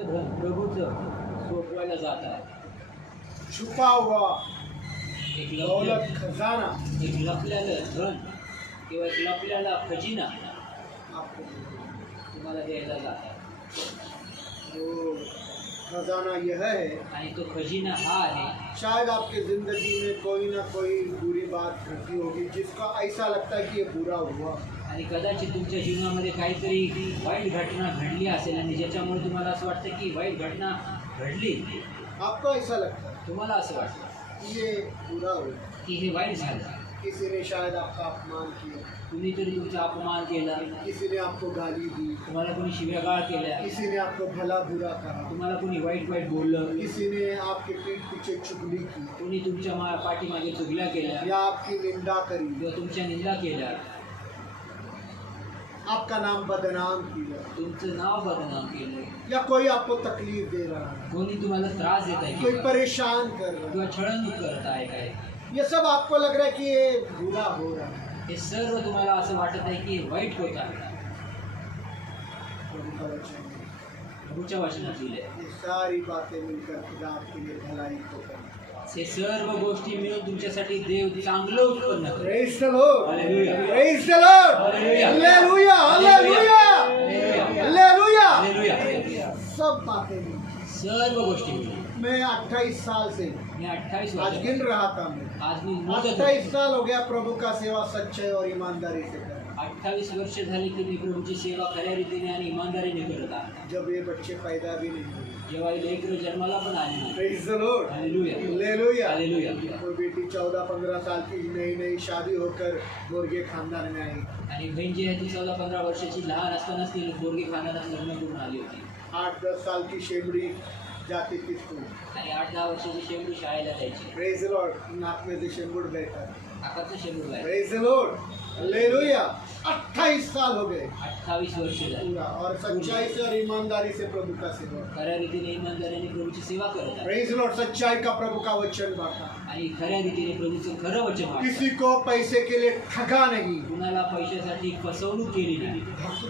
धन प्रभूचं सोपवायला जात आहे। छुपा हुआ एक दौलत लपलेलं खजाना धन किंवा एक लपलेला खजिना आपको तुम्हाला द्यायला जात आहे। वो खजाना यह है, आणि तो खजिना हा आहे, शायद आपकी जिंदगी में कोई ना कोई बुरी बात घटी होगी जिसका ऐसा लगता है कि ये बुरा हुआ। आणि कदाचित तुमच्या जीवनामध्ये काहीतरी वाईट घटना घडली असेल आणि ज्याच्यामुळे तुम्हाला असं वाटतं की वाईट घटना घडली, आपको ऐसा लगता है तुम्हाला असं वाटतं कि ये बुरा हुआ, की हे वाईट झालं, किसी ने शायद आपका अपमान किया, कुणीतरी तुमचा अपमान केला, किसी ने आपको गाली दी, तुम्हाला कोणी शिव्यागाळ केल्या, किसी ने आपको भला बुरा कहा, तुम्हाला कोणी वाईट वाईट बोललं, किसी ने आपके पीठ पीछे चुगली की कोणी तुमच्या पाठीमागे चुगल्या केल्या या आपकी निंदा करी, किंवा तुमच्या निंदा केल्या, आपका नाम बदनाम किया, तुमचं नाव बदनाम केलं, या कोई आपको तकलीफ दे रहा है, कोणी तुम्हाला त्रास देत आहे कोई किंवा परेशान कर रहा किंवा छळवणूक करत आहे काय, है, ये सब आपको लग रहा है कि ये बुरा हो रहा है। हे सर्व तुम्हाला असं वाटत आहे की वाईट होत आहे। प्रभु का वचन है, प्रभूच्या वचनात लिहिलंय, ये सारी बातें मिलकर खुदा आपके लिए भलाई को करें। हे सर्व गोष्टी मिळून तुमच्यासाठी देव चांगलं उत्पन्न करेल। Praise the Lord. Hallelujah. Praise the Lord. Hallelujah. Hallelujah. Hallelujah. Hallelujah. Hallelujah. सब बातें मिली। सर्व गोष्टी मिळून मैं 28 साल से मी 28 आज वर्ष गिन रहा था मैं आज मी मोजत 28 होतो। साल हो गया प्रभु का सेवा सच्चाई और ईमानदारी से कर। 28 वर्ष झाली की मी प्रभूची सेवा खऱ्या रीतीने आणि इमानदारीने करत आहे। जब ये बच्चे पैदा भी नहीं हुए। जेव्हा हे लेकरं जन्माला पण आले नाही। Praise the Lord. Hallelujah. Hallelujah. Hallelujah. कोई बेटी 14-15 साल की नई शादी होकर मुर्गे खानदान में आई। आणि बहीण जी आहे ती 14-15 वर्षाची लहान असतानाच ती बोरगी खानात लग्न करून आली होती। 8-10 साल की शेमड़ी जाती थी स्कूल। आणि 8-10 वर्षाची शेंबडी शाळेला जायची। Praise the Lord. नाक में से शेंबूड बैठा। आकाचं शेंबूड आहे। Praise the Lord. Hallelujah. 28 साल हो गए 28 वर्ष झाली पूरा, और सच्चाई से और ईमानदारी से प्रभु का सेवा। खऱ्या रीतीने इमानदारीने प्रभूची सेवा करत आहे Praise the Lord. सच्चाई का प्रभु का वचन बांटा। आणि खऱ्या रीतीने प्रभूचं खरं वचन वाटतं। किसी को पैसे के लिए ठगा नहीं, कुणाला पैशासाठी फसवणूक केली नाही,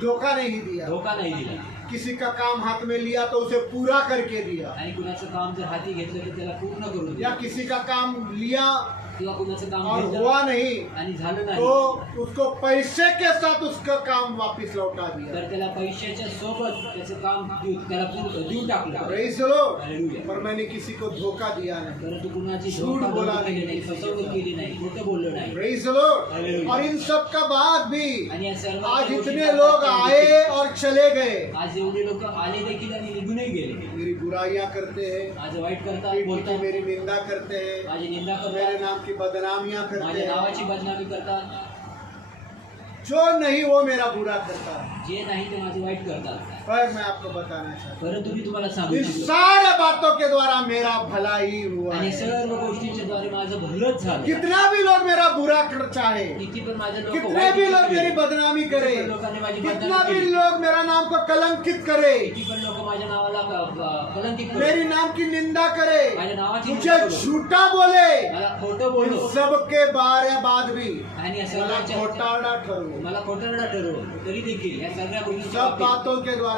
धोखा नहीं दिया, धोका नाही दिला, किसी का काम हाथ में लिया तो उसे पूरा करके दिया, आणि कुणाचं काम जर हाती घेतलं तर त्याला पूर्ण करून या दिलं, किसी का काम लिया किंवा कुणाचं काम और घेतलं हुआ नहीं आणि झालं तो नाही उसको पैसे के साथ उसका काम वापस लौटा दिया। तर त्याला पैशाच्या सोबत त्याचं काम त्याला देऊन टाकलं। Praise the Lord. हालेलुया। पर मैंने किसी को धोखा दिया नहीं। परंतु कुणाची झूठ धोका बोला केली नाही, नाही, फसवणूक केली नाही, खोटं बोललं नाही। Praise the Lord. हालेलुया। और इन सब का बाद भी आणि या सर्व आज गोष्टी इतने लोग आए और चले गए, आज एवढे लोक आले देखील आणि निघूनही गेले, मेरी बुराइयां करते हैं, माझं वाईट करतात, पीठ पीछे बोलतात, मेरी निंदा करते हैं, माझी निंदा मेरे करतात, नाम की बदनामियां करते माझ्या हैं। नावाची बदनामी करतात, जो नहीं वो मेरा बुरा करता है। जे नाही ते माझं वाईट करतात। पर मैं आपको बताना चाहता परंतु मी तुम्हाला हूँ, सांगू इन इच्छितो सारे बातों के द्वारा मेरा भला ही हुआ आणि है। सर्व गोष्टींच्या द्वारे माझं भलंच झालं। कितना भी लोग मेरा बुरा कर चाहे, किती पण माझे लोक कितने भी लोग मेरी बदनामी करे, किती पण लोकांनी माझी कितना बदनामी भी केली, लोग मेरा नाम को कलंकित करे, किती पण लोक माझ्या नावाला कलंकित मेरी करतात, नाम की निंदा करे, माझ्या नावाची मुझे निंदा करू, झूठा बोले, मला खोटं इन बोलू सबके बारे बाद भी आणि या मला सर्वांच्या घोटाला ठरू। मला खोटारडा ठरव तरी देखील या सगळ्या गोष्टींच्या सब बाबतीत बातों के द्वारा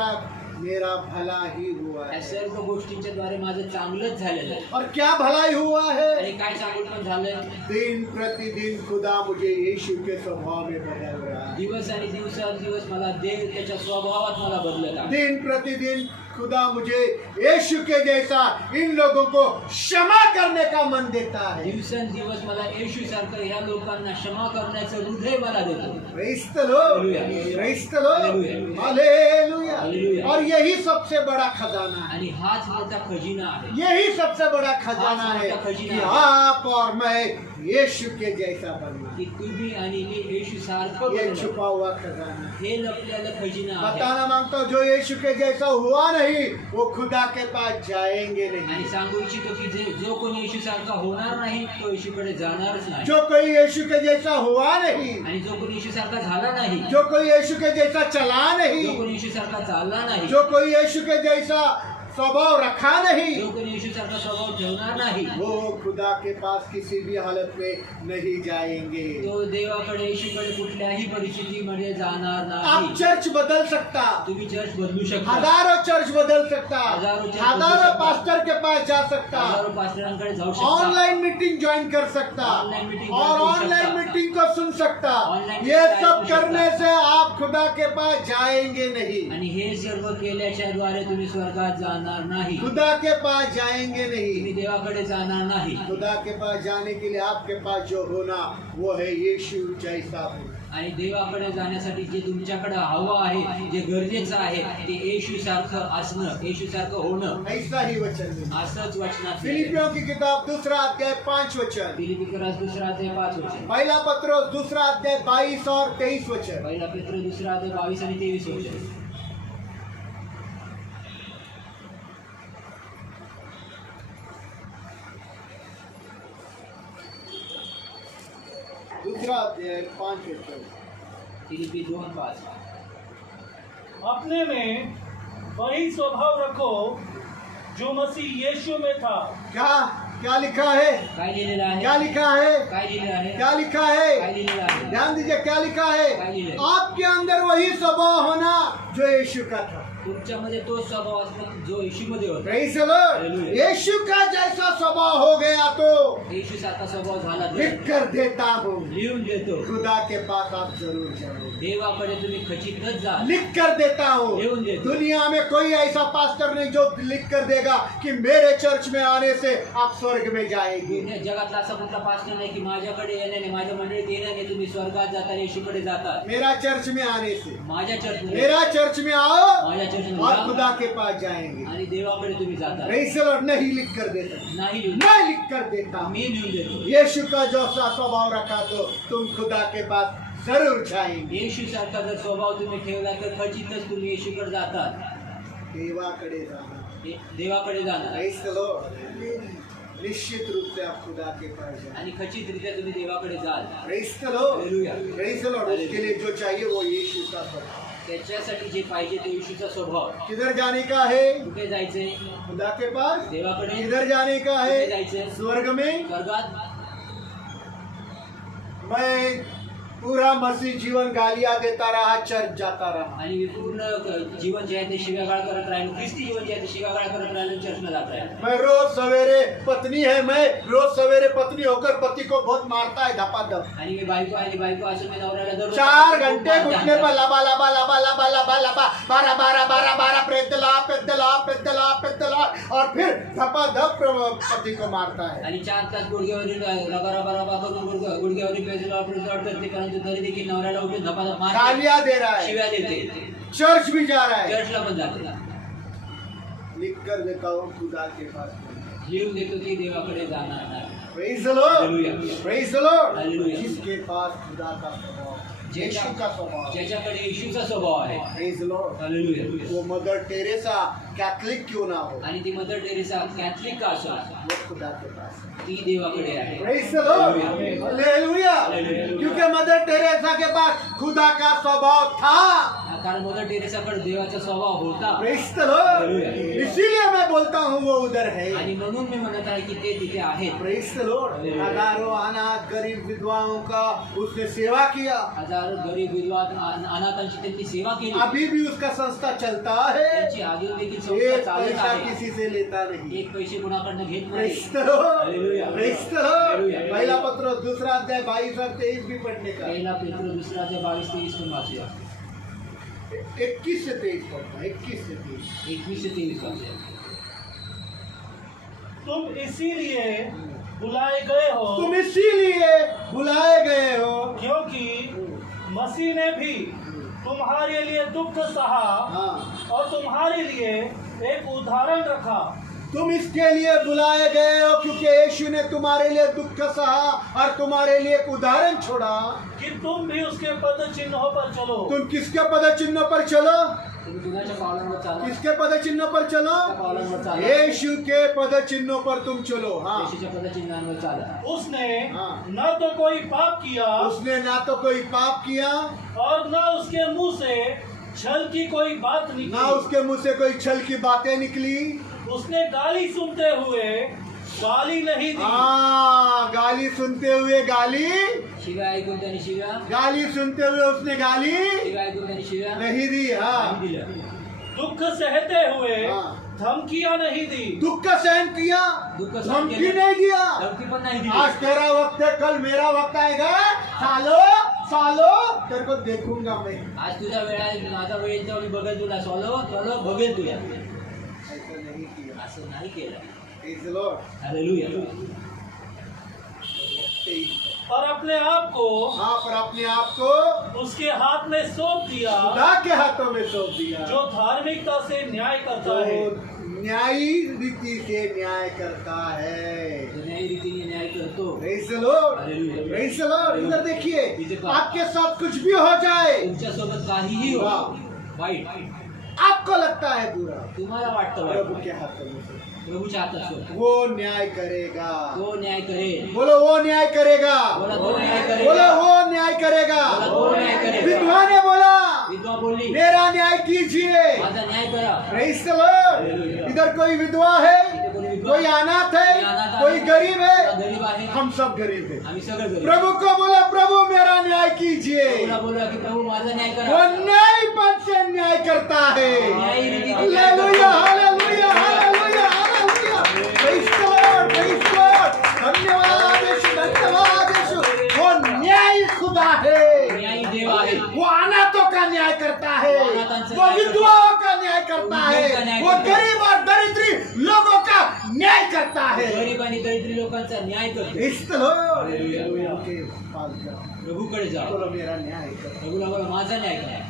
मेरा भला ही हुआ या है। सर्व गोष्टींच्या द्वारे माझं चांगलंच झालेलं आहे। और क्या भलाई हुआ है? आणि काय चांगलं पण झालं, दिन प्रतिदिन खुदा मुझे यीशु के स्वभाव में बदल रहा है। दिवस आणि दिवसांदिवस मला देव त्याच्या स्वभावात मला बदलत आहे। दिन प्रतिदिन खुदा मुझे यीशु के जैसा इन लोगों को क्षमा करने का मन देता है। दिवसेंदिवस मला येशू सारखं ह्या लोकांना क्षमा करण्याचं हृदय मला देतो। Praise the Lord. Hallelujah. Praise the Lord. Hallelujah. Hallelujah. Hallelujah. और यही सबसे बड़ा खजाना है, आणि हाच मोठा खजिना आहे। यही सबसे बड़ा खजाना आज है मोठा खजिना कि है। आप और मैं यीशु के जैसा बनना। की तुम्ही आणि मी येशू सारखं ये बनलो। छुपा हुआ खजाना है। हे लपलेलं खजिना आहे। बताना मांगता हूँ, जो यीशु के जैसा हुआ नहीं वो खुदा के पास जाएंगे आणि नहीं। सांगू इच्छितो की जो कोणी येशू सारखा होणार नाही तो येशूकडे जाणारच नाही। जो कोई यीशु के जैसा हुआ नहीं, आणि जो कोणी येशू सारखा झाला नाही, जो कोई यीशु के जैसा चला जो नहीं, कोणी येशू सारखा चालला नाही, जो कोई यीशु के जैसा स्वभाव रखा नहीं, जो कोणी येशूसारखा स्वभाव ठेवणार नाही, वो खुदा के पास किसी भी हालत में नहीं जाएंगे। तो देवाकडे येशूकडे कुठल्याही परिस्थितीमध्ये जाणार आप नाही. चर्च बदल सकता, तुम्ही चर्च बदलू शकता, हजारों चर्च बदल सकता, हजारों चर्च बदल हजारों सकता, पास्टर के पास जा सकता, हजारों पास्टरांकडे जाऊ शकता, ऑनलाइन मीटिंग ज्वाइन कर सकता ऑनलाइन मीटिंग और ज्वाइन कर ऑनलाइन सकता, मीटिंग को सुन सकता। ऑनलाइन ये मीटिंग सब ज्वाइन कर करने सकता। से आप खुदा के पास जाएंगे नहीं, आणि हे सर्व केल्याच्या द्वारे तुम्ही स्वर्गात जाणार नाही, खुदा के पास जाएंगे तुम्ही नहीं। देवाकडे जाणार नाही. खुदा के पास जाने के लिए आपके पास जो होना वो है यीशु जैसा होना। आणि देवाकडे जाण्यासाठी जे तुमच्याकडे हवं आहे, जे गरजेचं आहे, ते येशू सारखं असणं, येशू सारखं होणं, ऐसा ही वचन है। असंच वचनात आहे. फिलिपियों की किताब 2 अध्याय 5 वचन, फिलिप्पीकरास 2 अध्याय 5 वचन, पहला पत्रोस 2 अध्याय 22 और 23 वचन। पहिला पेत्र 2 अध्याय 22 आणि 23 वचन. दूसरा अध्याय 5 वचन। फिलिप्पी 2:5. अपने में वही स्वभाव रखो जो मसीह यीशु में था। क्या क्या लिखा है? काय लिहिलेलं आहे? क्या लिखा है? काय लिहिलेलं आहे? क्या लिखा काय है? लिहिलेलं आहे? ध्यान दीजिए क्या लिखा है? काय लिहिलंय? आपके अंदर वही स्वभाव होना जो यीशु का था। तुमच्यामध्ये तो स्वभाव असणं जो येशूमध्ये होता. Praise the Lord। Hallelujah। यीशु का जैसा स्वभाव हो गया तो येशू सारखा स्वभाव झाला तर लिख कर देता हूँ, लिहून देतो. खुदा के पास आप जरूर जाओ। देवाकडे तुम्ही खचितच जा. लिख कर देता हूँ। लिहून देतो. दुनिया में कोई ऐसा पास्टर नहीं जो लिख कर देगा कि मेरे चर्च में आने से आप स्वर्ग में जाएंगे। दुनिया जगातला असा कुठला पास्टर नाही की माझ्याकडे येण्याने, माझ्या मंडळीत येण्याने तुम्ही स्वर्गात जाता, येशूकडे जातात. मेरा चर्च में आने से, माझ्या चर्चमध्ये, मेरा चर्च में आओ माझ्या चर्चमध्ये और जा खुदा के पास जाएंगे। आणि देवाकडे तुम्ही जाता. Praise the Lord। नहीं लिख कर देता, नाही लिहून, मैं लिख कर देता हूँ। मी लिहून देतो. यीशु का जो सा स्वभाव रखा तो तुम खुदा के पास जरूर जाएंगे। येशू सारखा जर स्वभाव तुम्ही ठेवला तर खचितच तुम्ही येशूकडे जातात, देवाकडे जाना। देवाकडे जाणार Praise the Lord। निश्चित रूप से आप खुदा के पास जाएं। आणि खचितरित्या तुम्ही देवाकडे जाल. Praise the Lord। Hallelujah। Praise the Lord। उसके लिए जो चाहिए वो यीशु का स्वभाव। त्याच्यासाठी जे पाहिजे ते येशूचा स्वभाव. किधर जाने का है? कुठे जायचंय? खुदा के पास। देवाकडे. किधर जाने का कुठे है? जायचंय? स्वर्ग में। स्वर्गात. मैं पूरा मसीह जीवन गालियां देता रहा, चर्च जाता रहा। आणि मी पूर्ण जीवन जे आहे ते शिव्यागाळ करत राहिलो, ख्रिस्ती जीवन जे आहे ते शिव्यागाळ करत राहिलो, चर्चला जात राहिलो. मैं रोज सवेरे पत्नी है, मैं रोज सवेरे पत्नी होकर पति को बहुत मारता है धपाधप। आणि मी बायको आहे, बायको असं मी नवऱ्याला दररोज 4 घंटे घुटने पर लबा लबा लबा लबा लबा लबा 12 12 12 12 पेदला पेदला पेदला पेदला और फिर धपाधप पति को मारता है। आणि 4 तास गुडघ्यावरील रबा रबा रबा करून गुडघ्यावरील पेजला करते, परंतु तरी देखील नवऱ्याला उठून धपाधप मारते, गालियां दे रहा है, शिव्या देते, चर्च भी जा रहा है। चर्चला पण जाते. लिख कर देता हूँ खुदा के पास। लिहून देतो की देवाकडे जाणार नाही. Praise the Lord। Hallelujah। Praise the Lord। Hallelujah। जिसके पास खुदा का स्वभाव, यीशु का स्वभाव। ज्याच्याकडे येशूचा स्वभाव आहे. Praise the Lord। हालेलुया. वो मदर टेरेसा कैथलिक क्यों ना हो, आणि ती मदर टेरेसा कॅथलिक का असो, वो खुदा के पास। ती देवाकडे आहे. Praise the Lord। Hallelujah. Hallelujah। क्योंकि मदर टेरेसा के पास खुदा का स्वभाव था। कारण मदर टेरेसाकडे देवाचा स्वभाव होता. Praise the Lord। Hallelujah। इसीलिए मैं बोलता हूँ वो उधर है। आणि म्हणून मी म्हणत आहे की ते तिथे आहेत. Praise the Lord। Hallelujah। हजारों अनाथ गरीब विधवाओं का उसने सेवा किया, हजारो गरीब विधवा अनाथांची त्यांनी सेवा केली. अभी भी उसका संस्था चलता है। त्यांची अजून देखील संस्था एक चालत पैसा आहे. किसी से लेता नहीं। एक पैसे कुणाकडनं घेत नाही. Praise the Lord। Hallelujah। Praise the Lord। Hallelujah। पहला पत्र 2 अध्याय 22 और 23 भी पढ़ने का। पहिला पेत्र 2 अध्याय 22-23 पण वाचूया. 21 से 23 पढ़ना, 21 से 23। 21 से 23 वाचूया. तुम इसीलिए बुलाए गए हो तुम इसीलिए बुलाए गए हो क्योंकि मसीह ने भी तुम्हारे लिए दुख सहा हाँ, और तुम्हारे लिए एक उदाहरण रखा। तुम इसके लिए बुलाए गए हो क्योंकि यीशु ने तुम्हारे लिए दुख सहा और तुम्हारे लिए एक उदाहरण छोड़ा कि तुम भी उसके पद चिन्हों पर चलो। तुम किसके पद चिन्ह पर चलो? तुम्ही कुणाच्या पावलांवर चाला? किसके पद चिन्ह पर चलो? त्या पावलांवर चाला. यीशु के पद चिन्हों पर तुम चलो। हाँ, येशूच्या पदचिन्हांवर चाला. उसने हाँ। न तो कोई पाप किया उसने ना तो कोई पाप किया और न उसके मुंह से छल की कोई बात ना निकली। उसके मुंह से कोई छल की बातें निकली। उसने गाली सुनते हुए गाली नहीं दी। गाली सुनते हुए गाली, शिव्या ऐकून त्याने शिव्या गाली सुनते हुए उसने गाली शिव्या ऐकून त्याने शिव्या नहीं दी। हाँ, नाही दिलं. दुख सहते हुए हाँ। धमकियां नहीं दी। दुख का सहन किया, दुःख सहन धमकी केलं. नहीं दिया। धमकी पण नाही आज दिली. तेरा वक्त है, कल मेरा वक्त आएगा। सालो सालो तेरे को देखूंगा मैं। आज तुझा वेळ आहे, माझा वेळ येईल तेव्हा मी बघेल तुला. सॉलो बघेल तुला. ऐसा नहीं किया। असं नाही केलं. Praise the Lord. हालेलुया. और अपने आप को हाँ, पर अपने आप को उसके हाथ में सौंप दिया, खुदा के हाथों में सौंप दिया, जो धार्मिकता से न्याय करता है। जो न्यायी रीति से न्याय करता है। तो न्यायी रीतीने न्याय करतो. Praise the Lord. Hallelujah. Praise the Lord. इधर देखिए, इधर पहा. आपके साथ कुछ भी हो जाए, तुमच्या सोबत काहीही हो, वाह. वाईट आपको लगता है बुरा, तुम्हाला वाटतं प्रभु वाईट, के हाथों में सौंप. प्रभूच्या हातात सोड. वो न्याय करेगा. तो न्याय करेल. बोलो वो न्याय करेगा. बोला तो न्याय बोलो करेल. वो न्याय करेगा. बोला तो न्याय करेल. विधवा ने बोला, विधवा बोलली, मेरा न्याय कीजिए. माझा न्याय करा. Praise the Lord. इधर कोई विधवा है, इथे कोणी विधवा, कोई अनाथ है, कोई अनाथ आहे, कोई गरीब है. गरीब आहे. हम सब गरीब हैं. आम्ही सगळं गरीब. प्रभु को बोला, प्रभु मेरा न्याय कीजिए. बोला की प्रभू माझा न्याय वो करा. न्यायपन से न्याय करता है. न्यायी रीतीने hallelujah, hallelujah, hallelujah, hallelujah. Praise the Lord, praise the Lord. धन्यवाद यीशु, धन्यवाद यीशु. वो न्यायी खुदा है. न्यायी देव आहे. वो अनाथों का न्याय करता है, वो अनाथांचा वो न्याय विधवाओं का न्याय करता वो है, उनका न्याय वो करता है. गरीब और दरिद्री लोगों का न्याय करता है. गरीब आणि दरिद्री लोकांचा न्याय करतो. इस लोग हालेलुया. के पास जाओ. प्रभूकडे जा. बोलो मेरा न्याय करो. प्रभूला बोला माझा न्याय करा.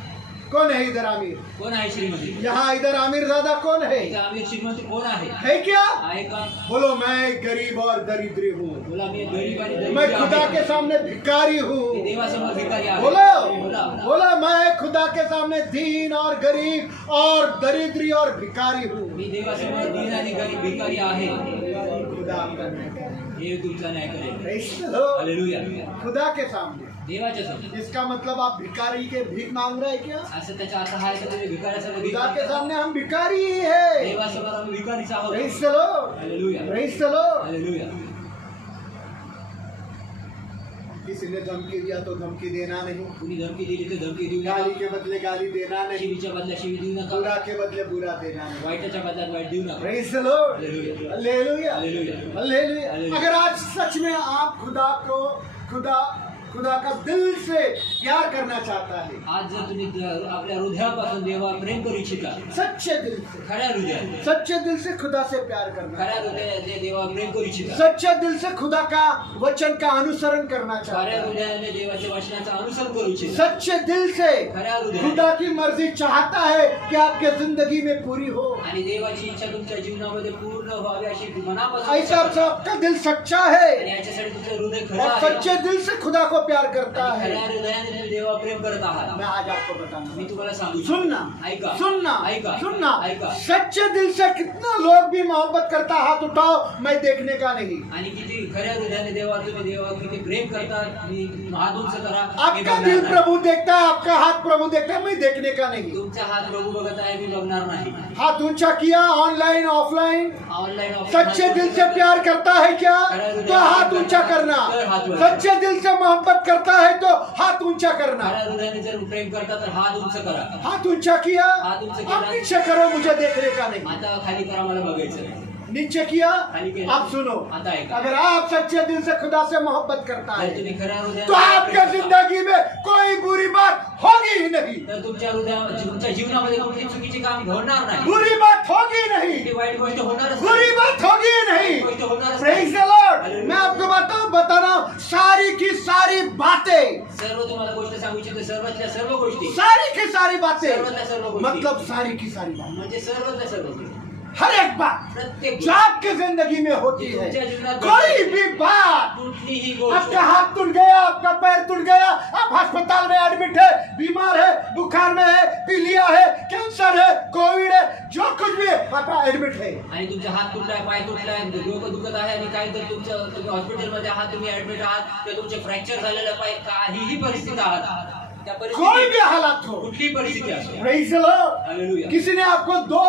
कौन है इधर आमिर? कोण आहे श्रीमती? यहाँ इधर आमिर दादा कौन है? इथं आम्ही श्रीमती कोण आहे? है क्या? आहे का? बोलो मैं गरीब और दरिद्री हूँ. बोला मी गरीब आणि मैं दरिद्री खुदा आहे. के सामने भिखारी मी हूँ. देवासमोर भिकारी आहे. बोलो बोला. बोलो मैं खुदा के सामने दीन और गरीब और दरिद्री और भिखारी हूँ. मी देवासमोर दीन आणि गरीब भिकारी आहे. खुदा आपका न्याय करेगा. देव तुमचा न्याय करेल. Praise the Lord. हालेलुया. खुदा के सामने. देवाच्या समोर. इसका मतलब आप भिखारी के भीख मांग रहे हैं क्या? असं त्याचा अर्थ हा आहे का तुम्ही भिकाऱ्यासारखं खुदा के भिकारी? सामने हम भिखारी ही है. देवासमोर आम्ही भिकारीच आहोत. Praise the Lord. Hallelujah. Praise the Lord. Hallelujah. किसी ने धमकी दिया तो धमकी देना नहीं. कुणी धमकी दिली तर धमकी देऊ गाली नका. के बदले गाली देना नहीं. शिवीच्या बदल्यात शिवी देऊ नका. बुरा के बदले बुरा देना नहीं. वाईटाच्या बदल्यात वाईट देऊ नका. Praise the Lord. Hallelujah. Hallelujah. Hallelujah. Hallelujah. Hallelujah. अगर आज सच में आप खुदा का दिल से प्यार करना चाहता है, आज जर तुम्ही आपल्या हृदयापासून देवा प्रेम करू इच्छिता, सच्चे दिल से, खऱ्या हृदयाने, सच्चे दिल से खुदा से प्यार करना, खऱ्या हृदयाने देवा प्रेम करू इच्छिता, सच्चे दिल से खुदा का वचन का अनुसरण करना चाहता खऱ्या है, हृदयाने देवाच्या वचनाचं अनुसरण करू इच्छिता, सच्चे दिल से खऱ्या हृदयाने खुदा की मर्जी चाहता है कि आपके जिंदगी में पूरी हो. आणि देवाची इच्छा तुमच्या जीवनामध्ये पूर्ण व्हावी अशी मनापासून ऐसा इच्छा आपका दिल सच्चा है आणि याच्यासाठी तुमचं हृदय खरं और आहे. सच्चे दिल से खुदा को प्यार करता आणि है. खऱ्या हृदयाने तुम्ही देवा प्रेम करत आहात. मैं आज आपको बताऊंगा. मी तुम्हाला सांगू इच्छितो. सुनना, ऐका, सुनना, ऐका, सुनना. ऐका. सच्चे दिल से कितना लोग भी मोहब्बत करता, हाथ उठाओ, मैं देखने का नहीं. आणि किती खऱ्या हृदयाने देवा तुम्ही देवा किती प्रेम करतात, मी हात उंच करा, मी आपका बघणार दिल नाही. प्रभु देखता है, आपका हाथ प्रभु देखता है, मैं देखने का नहीं. तुमचा हात प्रभू बघत आहे, मी बघणार नाही. हाथ ऊंचा किया, ऑनलाइन ऑफलाइन, ऑनलाइन सच्चे दिल से प्यार करता है क्या? तो हाथ ऊंचा करना. सच्चे दिल से मोहब्बत करता है तो हाथ ऊंचा करना. खऱ्या हृदयाने जर प्रेम करता तर हात उंच करा. हाथ ऊंचा किया, हाथ ऊंचा किया. आप नीचे करो, मुझे देखने का नहीं. आता खाली करा, मला बघायचं नाही. नीचे किया, खाली केलं. आप सुनो. आता ऐका. अगर आप सच्चे दिल से खुदा से मोहब्बत करता जर है तुम्ही खऱ्या तो आपके हृदयाने जिंदगी में कोई बुरी बात होगी ही नहीं. तर तुमच्या तुमच्या जीवनामध्ये कोणती चुकीची काम घडणार नाही. बुरी बात होगी नहीं. कोणती वाईट गोष्ट होणारच बुरी नाही. बात होगी ही नहीं. गोष्ट होणारच Praise नाही. the Lord. मैं आपको बता रहा हूँ, सारी की सारी बातें, सर्व तुम्हाला गोष्ट सांगू इच्छितो. सर्वातल्या सर्व गोष्टी, सारी की सारी बातें, सर्वातल्या सर्व गोष्टी, मतलब सारी की सारी बातें, म्हणजे सर्वातल्या सर्व गोष्टी, हर एक बात प्रत्येक जो आपकी जिंदगी में होती है, तुमच्या जीवनात कोई भी बात, कुठलीही गोष्ट, आपका हाथ टूट गया, आपका पैर टूट गया, आप अस्पताल में एडमिट है, बीमार है, बुखार में है, पीलिया है, कैंसर है, कोविड है, जो कुछ भी है, आप एडमिट है. आणि तुमचा हात तुटलाय, पाय तुटलाय, डोकं दुखत आहे आणि काही तर तुम्ही हॉस्पिटलमध्ये आहात, तुम्ही ऍडमिट आहात, किंवा तुमचे फ्रॅक्चर झालेलं पाय, काहीही परिस्थिती आहात, त्या कोई परिस्थितीत भी हालात हो, कुठलीही परिस्थिती असो, Praise the Lord. हालेलुया. किसी ने आपको 2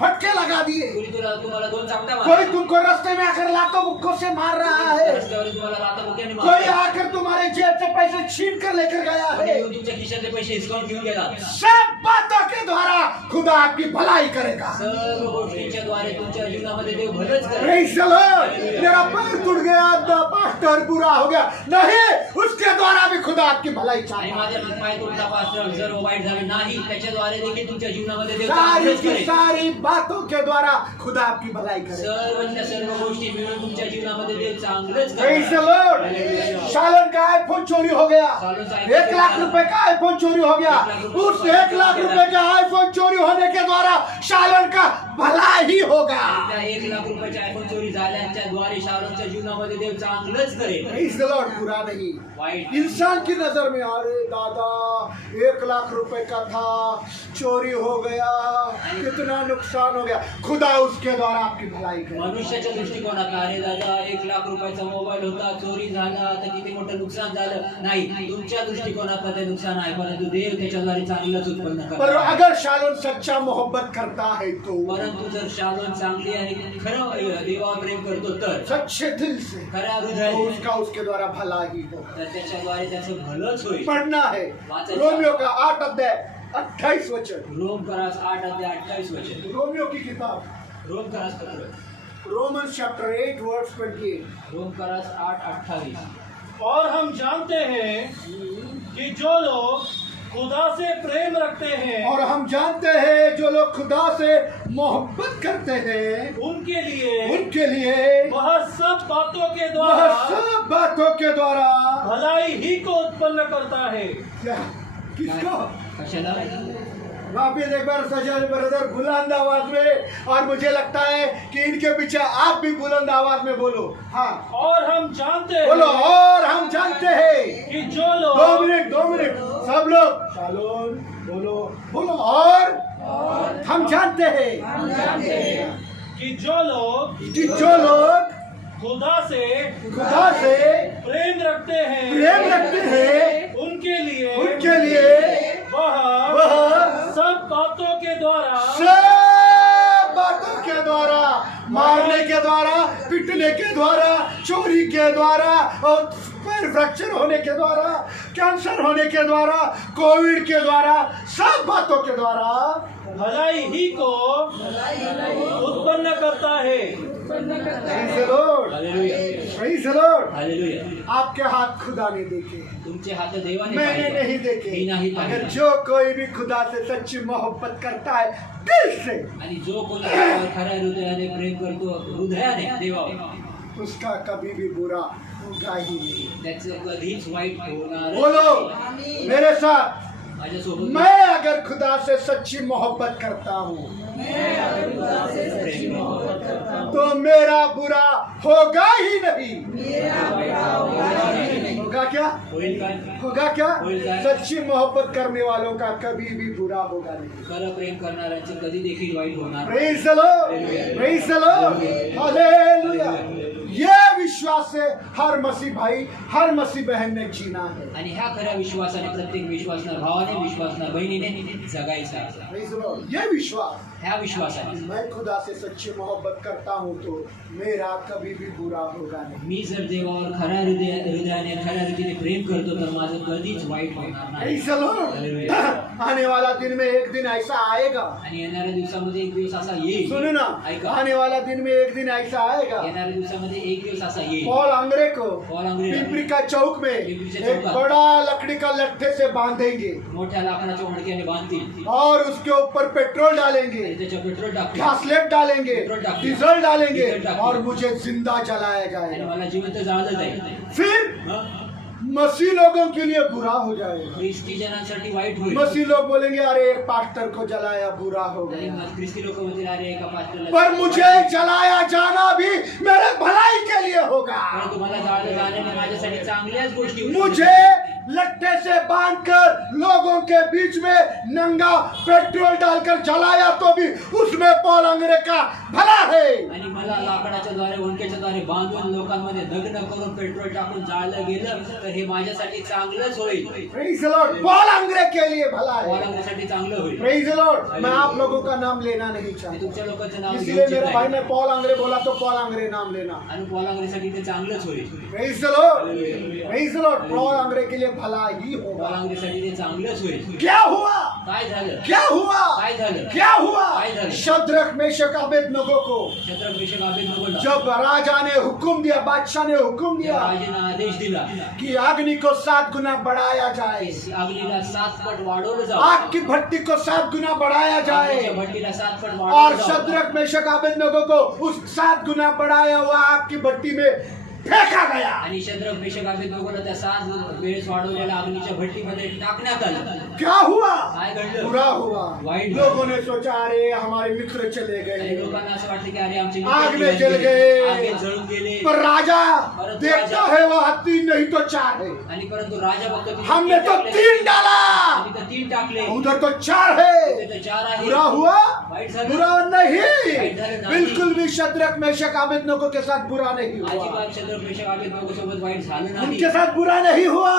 फटके लगा दिए, कोणी तुम्हाला 2 चापटा कोई मारला, तुमको रास्ते में आकर लातों मुक्कों से मार रहा है, रस्त्यावर तुम्हाला लाथाबुक्क्याने कोई मारला, आकर तुम्हारे जेब से पैसे छीन कर लेकर गया कोणी है। येऊन तुमच्या खिशातले पैसे हिसकावून घेऊन गेला. सब बातों के द्वारा खुदा आपकी भलाई करेगा। सर्व गोष्टींच्या द्वारे तुमच्या जीवनामध्ये देव भलंच करेल. Praise the Lord. मेरा पैर टूट गया, पास्टर बुरा हो गया, नहीं, उसके द्वारा भी खुदा आपकी भलाई आणि चाहेगा। माझ्या पाय तुटला पास्टर सर्व वाईट झाले नाही, त्याच्याद्वारे देखील तुमच्या जीवनामध्ये देव सारी चांगलंच की करेल. सारी बातों के द्वारा खुदा आपकी भलाई करेगा। सर्वच्या सर्व गोष्टी मिळून तुमच्या जीवनामध्ये देव चांगलंच Praise the करणार. Lord. हालेलुया. शालन का आईफोन चोरी हो गया, शालोनचा 1 लाख रुपए का आईफोन चोरी हो गया, उस 1 लाख रुपए का आईफोन चोरी होने के द्वारा शालन का भला ही होगा। त्या 1 लाख रुपयाचे आयफोन चोरी झाल्याच्या द्वारे शालोनच्या जीवनामध्ये देव चांगलंच करेल. Praise the Lord. बुरा नहीं, वाईट इंसान की नजर में अरे दादा 1 लाख रुपए का था, चोरी हो गया, कितना नुकसान हो गया, खुदा उसके द्वारा आपकी भलाई करे। मनुष्याच्या दृष्टिकोनात अरे दादा 1 लाख रुपयाचा मोबाईल होता, चोरी झाला तर किती मोठं नुकसान झालं. नाही, तुमच्या दृष्टिकोनात ते नुकसान आहे, परंतु देव त्याच्याद्वारे चांगलंच उत्पन्न पर करतो. अगर शालोन सच्चा मोहब्बत करता है तो परंतु जर शालोन चांगली आणि खरं देवावर प्रेम करतो तर सच्चे दिल से खऱ्या तो हृदयाने उसका उसके द्वारा भला ही हो। तर त्याच्याद्वारे त्याचं भलंच होईल. पढ़ना है रोमियो का 8 अध्याय 28 वचन, रोम करास 8:28 वचन. रोमियो की किताब, रोम करास पत्र, रोमन्स चैप्टर 8 वर्स 28। रोम करास 8:28. और हम जानते हैं कि जो लोग खुदा से प्रेम रखते हैं और हम जानते हैं जो लोग खुदा से मोहब्बत करते हैं उनके लिए वह सब बातों के वह द्वारा सब बातों के द्वारा भलाई ही को उत्पन्न करता है। क्या किसको कशाला? वापिस एक बार सजल ब्रदर बुलंद आवाज में, और मुझे लगता है कि इनके पीछे आप भी बुलंद आवाज में बोलो। हाँ और हम जानते बोलो, हैं और हम जानते हैं कि जो 2 लोग मिनट सब लोग शालोन बोलो बोलो, और हम जानते हैं कि जो लोग खुदा से खुदा से प्रेम रखते हैं उनके लिए वह वह सब बातों के द्वारा सब बातों के द्वारा, मारने के द्वारा, पिटने के द्वारा, चोरी के द्वारा, और पैर फ्रैक्चर होने के द्वारा, कैंसर होने के द्वारा, कोविड के द्वारा, सब बातों के द्वारा भलाई ही को उत्पन्न करता है। Praise the Lord. Hallelujah. Praise the Lord. Hallelujah. आपके हाथ खुदा ने देखे, तुमचे हात देवाने मैंने पाहिले. नहीं मी देखे। नाही अगर पाहिले. जो कोई भी खुदा से सच्ची मोहब्बत करता है दिल से, आणि जो कोणी देवावर खऱ्या हृदयाने प्रेम करतो, हृदयाने देवावर, उसका कभी भी बुरा होगा ही नहीं। त्याचं कधीच वाईट होणार बोलो मेरे साथ, माझ्यासोबत मैं अगर खुदा से सच्ची मोहब्बत करता हूँ प्रेम तो मेरा बुरा होगा ही नहीं। होगा क्या? होईल काय? होगा क्या? होईल काय? सच्ची मोहब्बत करने वालों का कभी भी बुरा होगा नहीं। खरं प्रेम करणाऱ्यांचे कधी देखील वाईट होणार. Praise the Lord. Praise the Lord. Hallelujah. ये विश्वास से हर मसीह भाई, हर मसीह बहन ने जीना है। आणि ह्या खऱ्या विश्वासाने प्रत्येक विश्वासणार भावाने, विश्वासणार बहिणीने जगायचं आहे. Praise the Lord. ये विश्वास, ह्या विश्वासाने मैं खुदा से सच्ची मोहब्बत करता हूँ तो मेरा कभी भी बुरा होगा नहीं। मी जर देवावर खऱ्या हृदयाने खऱ्या रीतीने प्रेम करतो तर माझं कधीच वाईट होणार नाही. Praise the Lord. Hallelujah. आने वाला दिन में एक दिन ऐसा आएगा, आणि येणाऱ्या दिवसामध्ये एक दिवस असा येईल. सुनो ना, ऐका. आने वाला दिन में एक दिन ऐसा आएगा, येणाऱ्या दिवसामध्ये एक दिवस असा येईल. पॉल अंग्रे को पॉल अंग्रे पिंपरी का चौक में पिंपरीच्या एक चौकात बड़ा लकड़ी का लट्ठे से बांधेंगे मोठ्या लाकडाच्या मडक्याने बांधतील और उसके ऊपर पेट्रोल डालेंगे, आणि त्याच्या पेट्रोल टाकतील घासलेट डालेंगे, पेट्रोल डालेंगे, डीजल डालेंगे डीजल डालेंगे, और मुझे जिंदा जलाया आणि जाएगा। मला जिवंत जाळलं जाईल. फिर हं? मसीह लोगों के लिए बुरा हो जाएगा। ख्रिस्ती जनांसाठी वाईट होईल. मसीह लोग बोलेंगे अरे एक पास्टर को जलाया, बुरा हो आणि गया, मग ख्रिस्ती लोक म्हणतील अरे एका पास्टरला पर मुझे जलाया जाना भी मेरे भलाई के लिए होगा। पण तुम्हाला जाळलं जाण्याने माझ्यासाठी चांगल्याच गोष्टी होतील. मुझे लट्ठे से बांधकर लोगों के बीच में नंगा पेट्रोल डालकर जलाया तो भी उसमें पौल अंग्रे का भला है। आणि मला लाकडाच्या द्वारे उंडक्याच्या द्वारे बांधून लोकांमध्ये दग्न करून पेट्रोल टाकून जाळलं गेलं तर हे माझ्यासाठी चांगलंच होईल. Praise the Lord, Paul Angre के लिए भला है। पॉलांग्रेसाठी चांगलं होईल. प्रेज द लॉर्ड, मैं आप लोगों का नाम लेना नहीं मी चाहता, तुमच्या लोकांचं नाव इसलिए घेऊ मेरे भाई नाही. ने पौल अंग्रे बोला तो पौल अंग्रे नाम लेना। आणि पॉलांग्रेसाठी ते चांगलंच होईल. Praise the Lord, praise the Lord, Paul Angre के लिए भला ही होगा। पॉलांग्रेसाठी ते चांगलंच होईल. क्या हुआ, काय झालं, क्या हुआ, काय झालं, क्या हुआ? काय झालं? शद्रक मेशक अबेदनगो को शद्रक मेशक अबेदनगोला जब राजा ने हुक्म दिया, बादशाह ने हुक्म दिया राजाने आदेश दिला कि अग्नि को 7 गुना बढ़ाया जाए, अग्नीला 7 पट वाढवलं जावं, आग की भट्टी को 7 गुना बढ़ाया जाए, अग्नीच्या भट्टीला 7 पट और वाढवलं जावं. शद्रक मेशक अबेदनगो को उस 7 गुना बढ़ाया हुआ आग की भट्टी में फेंका गया। आणि शद्रक मेशक अबेदनगोला त्या 7 वेळेस वाढवलेल्या अग्नीच्या भट्टीमध्ये टाकण्यात आलं. क्या हुआ? काय घडलं, बुरा हुआ। वाईट झालं. लोगों ने सोचा अरे हमारे मित्र चले आणि गए, लोकांना असं वाटलं की अरे आमचे आग मित्र में जल जळून गए। आगीत जळून गेले. पर राजा परंतु देखता राजा- है वह 3 नहीं तो 4 है, आणि परंतु राजा बघतो तिथे हमने तो टाकले. 3 डाला, आणि तिथे 3 टाकले, उधर तो 4 है। तिथे 4 आहे. बुरा हुआ? वाईट झालं. बुरा नहीं, वाईट झालं नाही. बिल्कुल भी शद्रक मेशक अबेदनगो के साथ बुरा नहीं हुआ, अजिबात शद्रक मेशक अबेदनगो सोबत वाईट झालं नाही. उनके साथ बुरा नहीं हुआ।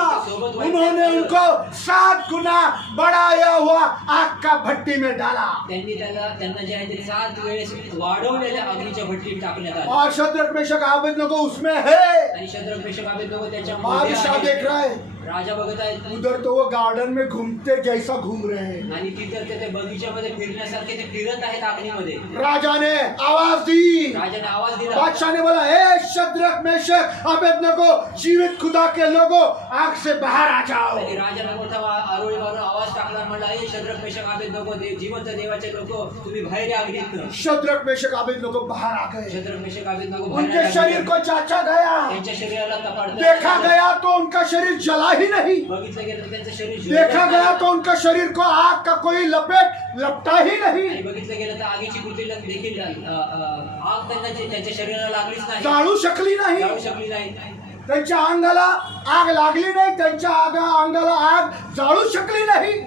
उन्होंने उनको 7 गुना बढ़ाया हुआ आग का भट्टी में डाला, त्यांना जे आहे ते 7 वेळेस वाढवलेल्या अग्नीच्या भट्टीत टाकण्यात आले. और शद्रक मेशक अबेदनगो उसमें है। आणि शद्रक मेशक अबेदनगो त्याच्यामध्ये बादशाह देख आहे. रहा है, राजा बघत आहेत. उधर तो वो गार्डन में घूमते जैसा घूम रहे हैं। आणि तिथं ते बगीच्यामध्ये फिरण्यासारखे ते फिरत आहेत अग्नीमध्ये. राजा ने आवाज दी, राजाने आवाज दिला. बादशाह ने बोला हे शद्रक मेशक अबेदनगो, जीवित खुदा के लोगों, आग से बाहर आ जाओ। आणि राजाने मोठा आरोळी मारून आवाज टाकला, म्हणला हे शद्रक मेशक अबेदनगो जिवंत देवाचे लोक, तुम्ही बाहेर या अग्नीतनं. शद्रक मेशक अबेदनगो बाहर आ गए, शद्रक मेशक अबेदनगो बाहेर उनके आले. शरीर को जांचा गया, त्यांच्या शरीराला तपाडलं. देखा गया तो उनका शरीर जला ही नहीं, बघितलं गेलं तर त्यांचं शरीर देखा जळलं गया नाही. तो उनका शरीर को आग का कोई लपटा ही नहीं, आणि बघितलं गेलं तर आगीची कृती देखील आग त्यांच्या शरीराला लागलीच नाही, जाळू शकली नाही, जाळू शकली नाही. त्यांच्या अंगाला आग लागली नहीं, त्यांच्या अंगाला आग जाळू शकली नहीं,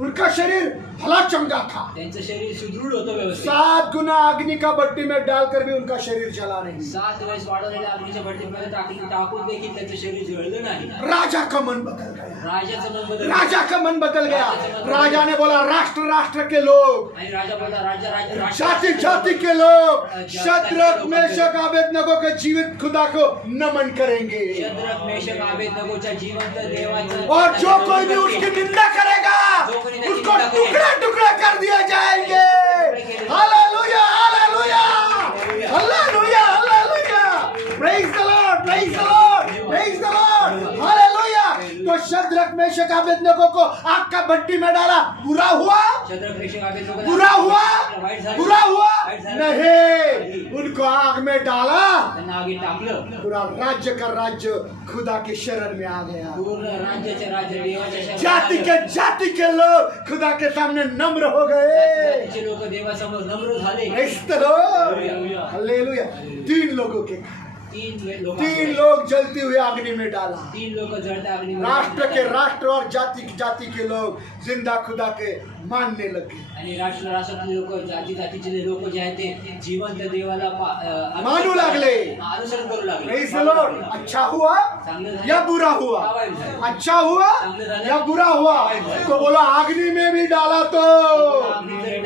उनका शरीर भला चंगा था। त्यांचं शरीर सुदृढ होतं व्यवस्थित. 7 गुना अग्नि का भट्टी में डालकर भी उनका शरीर जला नहीं। 7 वेळेस वाढवलेल्या अग्नीच्या भट्टीमध्ये टाकून देखील त्यांचं शरीर जळलं नाही. राजा का मन बदल गया, राजाचं मन बदललं. राजा का मन बदल गया। राजा ने बोला राष्ट्र राष्ट्र के लोग, आणि राजा बोलला राजा जाति जाति के लोग शद्रक मेशक अबेदनगो के जीवित खुदा को नमन करेंगे, शद्रक मेशक अबेदनगोच्या जिवंत देवाचं, और जो कोई भी उसकी निंदा करेगा उसको टुकड़ा टुकड़ा कर दिया जाएंगे। Hallelujah, hallelujah, hallelujah, hallelujah, praise the Lord, praise the Lord, praise the Lord, hallelujah. तो शद्रक मेशक अबेदनगो को आग का भट्टी में डाला, बुरा हुआ, शद्रक मेशक अबेदनगो बुरा हुआ, वाईट झालं. बुरा हुआ वाईट झालं. नहीं, उनको आग में डाला, त्यांना आगीत टाकलं. पूरा राज्य का राज्य खुदा के शरण में आ गया। पूर्ण राज्याचे राज्य देवाच्या जाति के लोग खुदा के सामने नम्र हो गए। जातीचे लोक देवासमोर नम्र झाले. Praise the Lord, hallelujah. 3 लोगों के 3 लोग जलती हुई अग्नि में डाला, 3 लोक जळत्या अग्नीमध्ये राष्ट्र के राष्ट्र और जाति के लोग जिंदा खुदा के मानने लगे, आणि राष्ट्रातले लोक जातीचे लोक जे आहेत ते जिवंत देवाला मानू लागले, अनुसरण करू लागले. Praise the Lord। अच्छा हुआ चांगलं झालं या बुरा हुआ, का वाईट झालं? अच्छा हुआ या बुरा हुआ, तो बोलो अग्नि में भी डाला तो,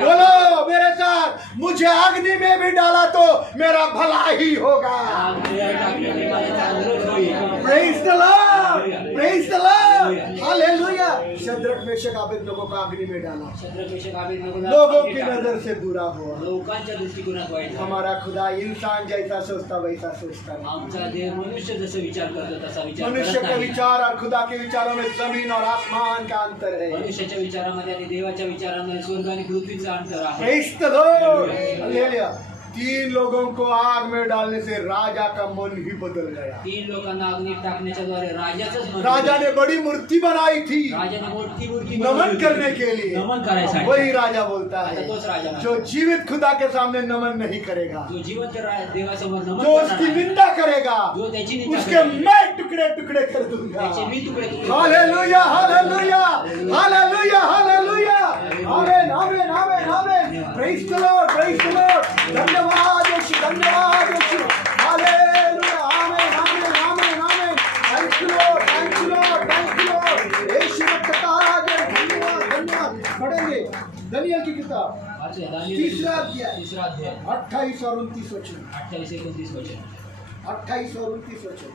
बोलो मेरे साथ, मुझे अग्नि में भी डाला तो मेरा भला ही होगा। टाकल्याने मला चांगलंच होईल. Praise the Lord, praise the Lord, hallelujah. Shadrach Meshach Abednego को अग्नि में डाला, शद्रक मेशक अबेदनगोला लोगों अग्नीत की टाकलं. नजर से बुरा हुआ। लोकांच्या दृष्टिकोनात वाईट झालं. हमारा खुदा इंसान जैसा सोचता वैसा सोचता नहीं। आमचा देव मनुष्य जसं विचार करतो तसा विचार मनुष्य करत का नाही. विचार और खुदा के विचारों में जमीन और आसमान का अंतर है। मनुष्याच्या विचारामध्ये आणि देवाच्या विचारामध्ये स्वर्ग आणि पृथ्वीचं अंतर आहे. Praise the Lord, hallelujah. 3 लोगों को आग में डालने से राजा का मन ही बदल गया। 3 लोकांना अग्नीत टाकण्याच्या द्वारे राजाचंच मन राजा ने बड़ी मूर्ति बनाई थी राजाने मोठी मूर्ती नमन बनवली करने होती. के लिए। नमन करायसाठी. वही राजा बोलता आता है तोच राजा म्हणतो. जो जीवित खुदा के सामने नमन नहीं करेगा, जो जिवंत देवासमोर नमन जो करणार उसकी नाही, निंदा करेगा, जो त्याची निंदा उसके करेल, मैं टुकड़े टुकड़े कर दूंगा। त्याचे मी तुकडे तुकडे hallelujah hallelujah hallelujah hallelujah amen amen amen amen praise the Lord धन्यवाद यीशु hallelujah amen amen amen amen thank you Lord यीशु का धन्यवाद पढ़ेंगे दानियेल की किताब वाचूया. दानिएल तीसरा अध्याय 28 और 29 वचन 29 वचन 28 और 29 वचन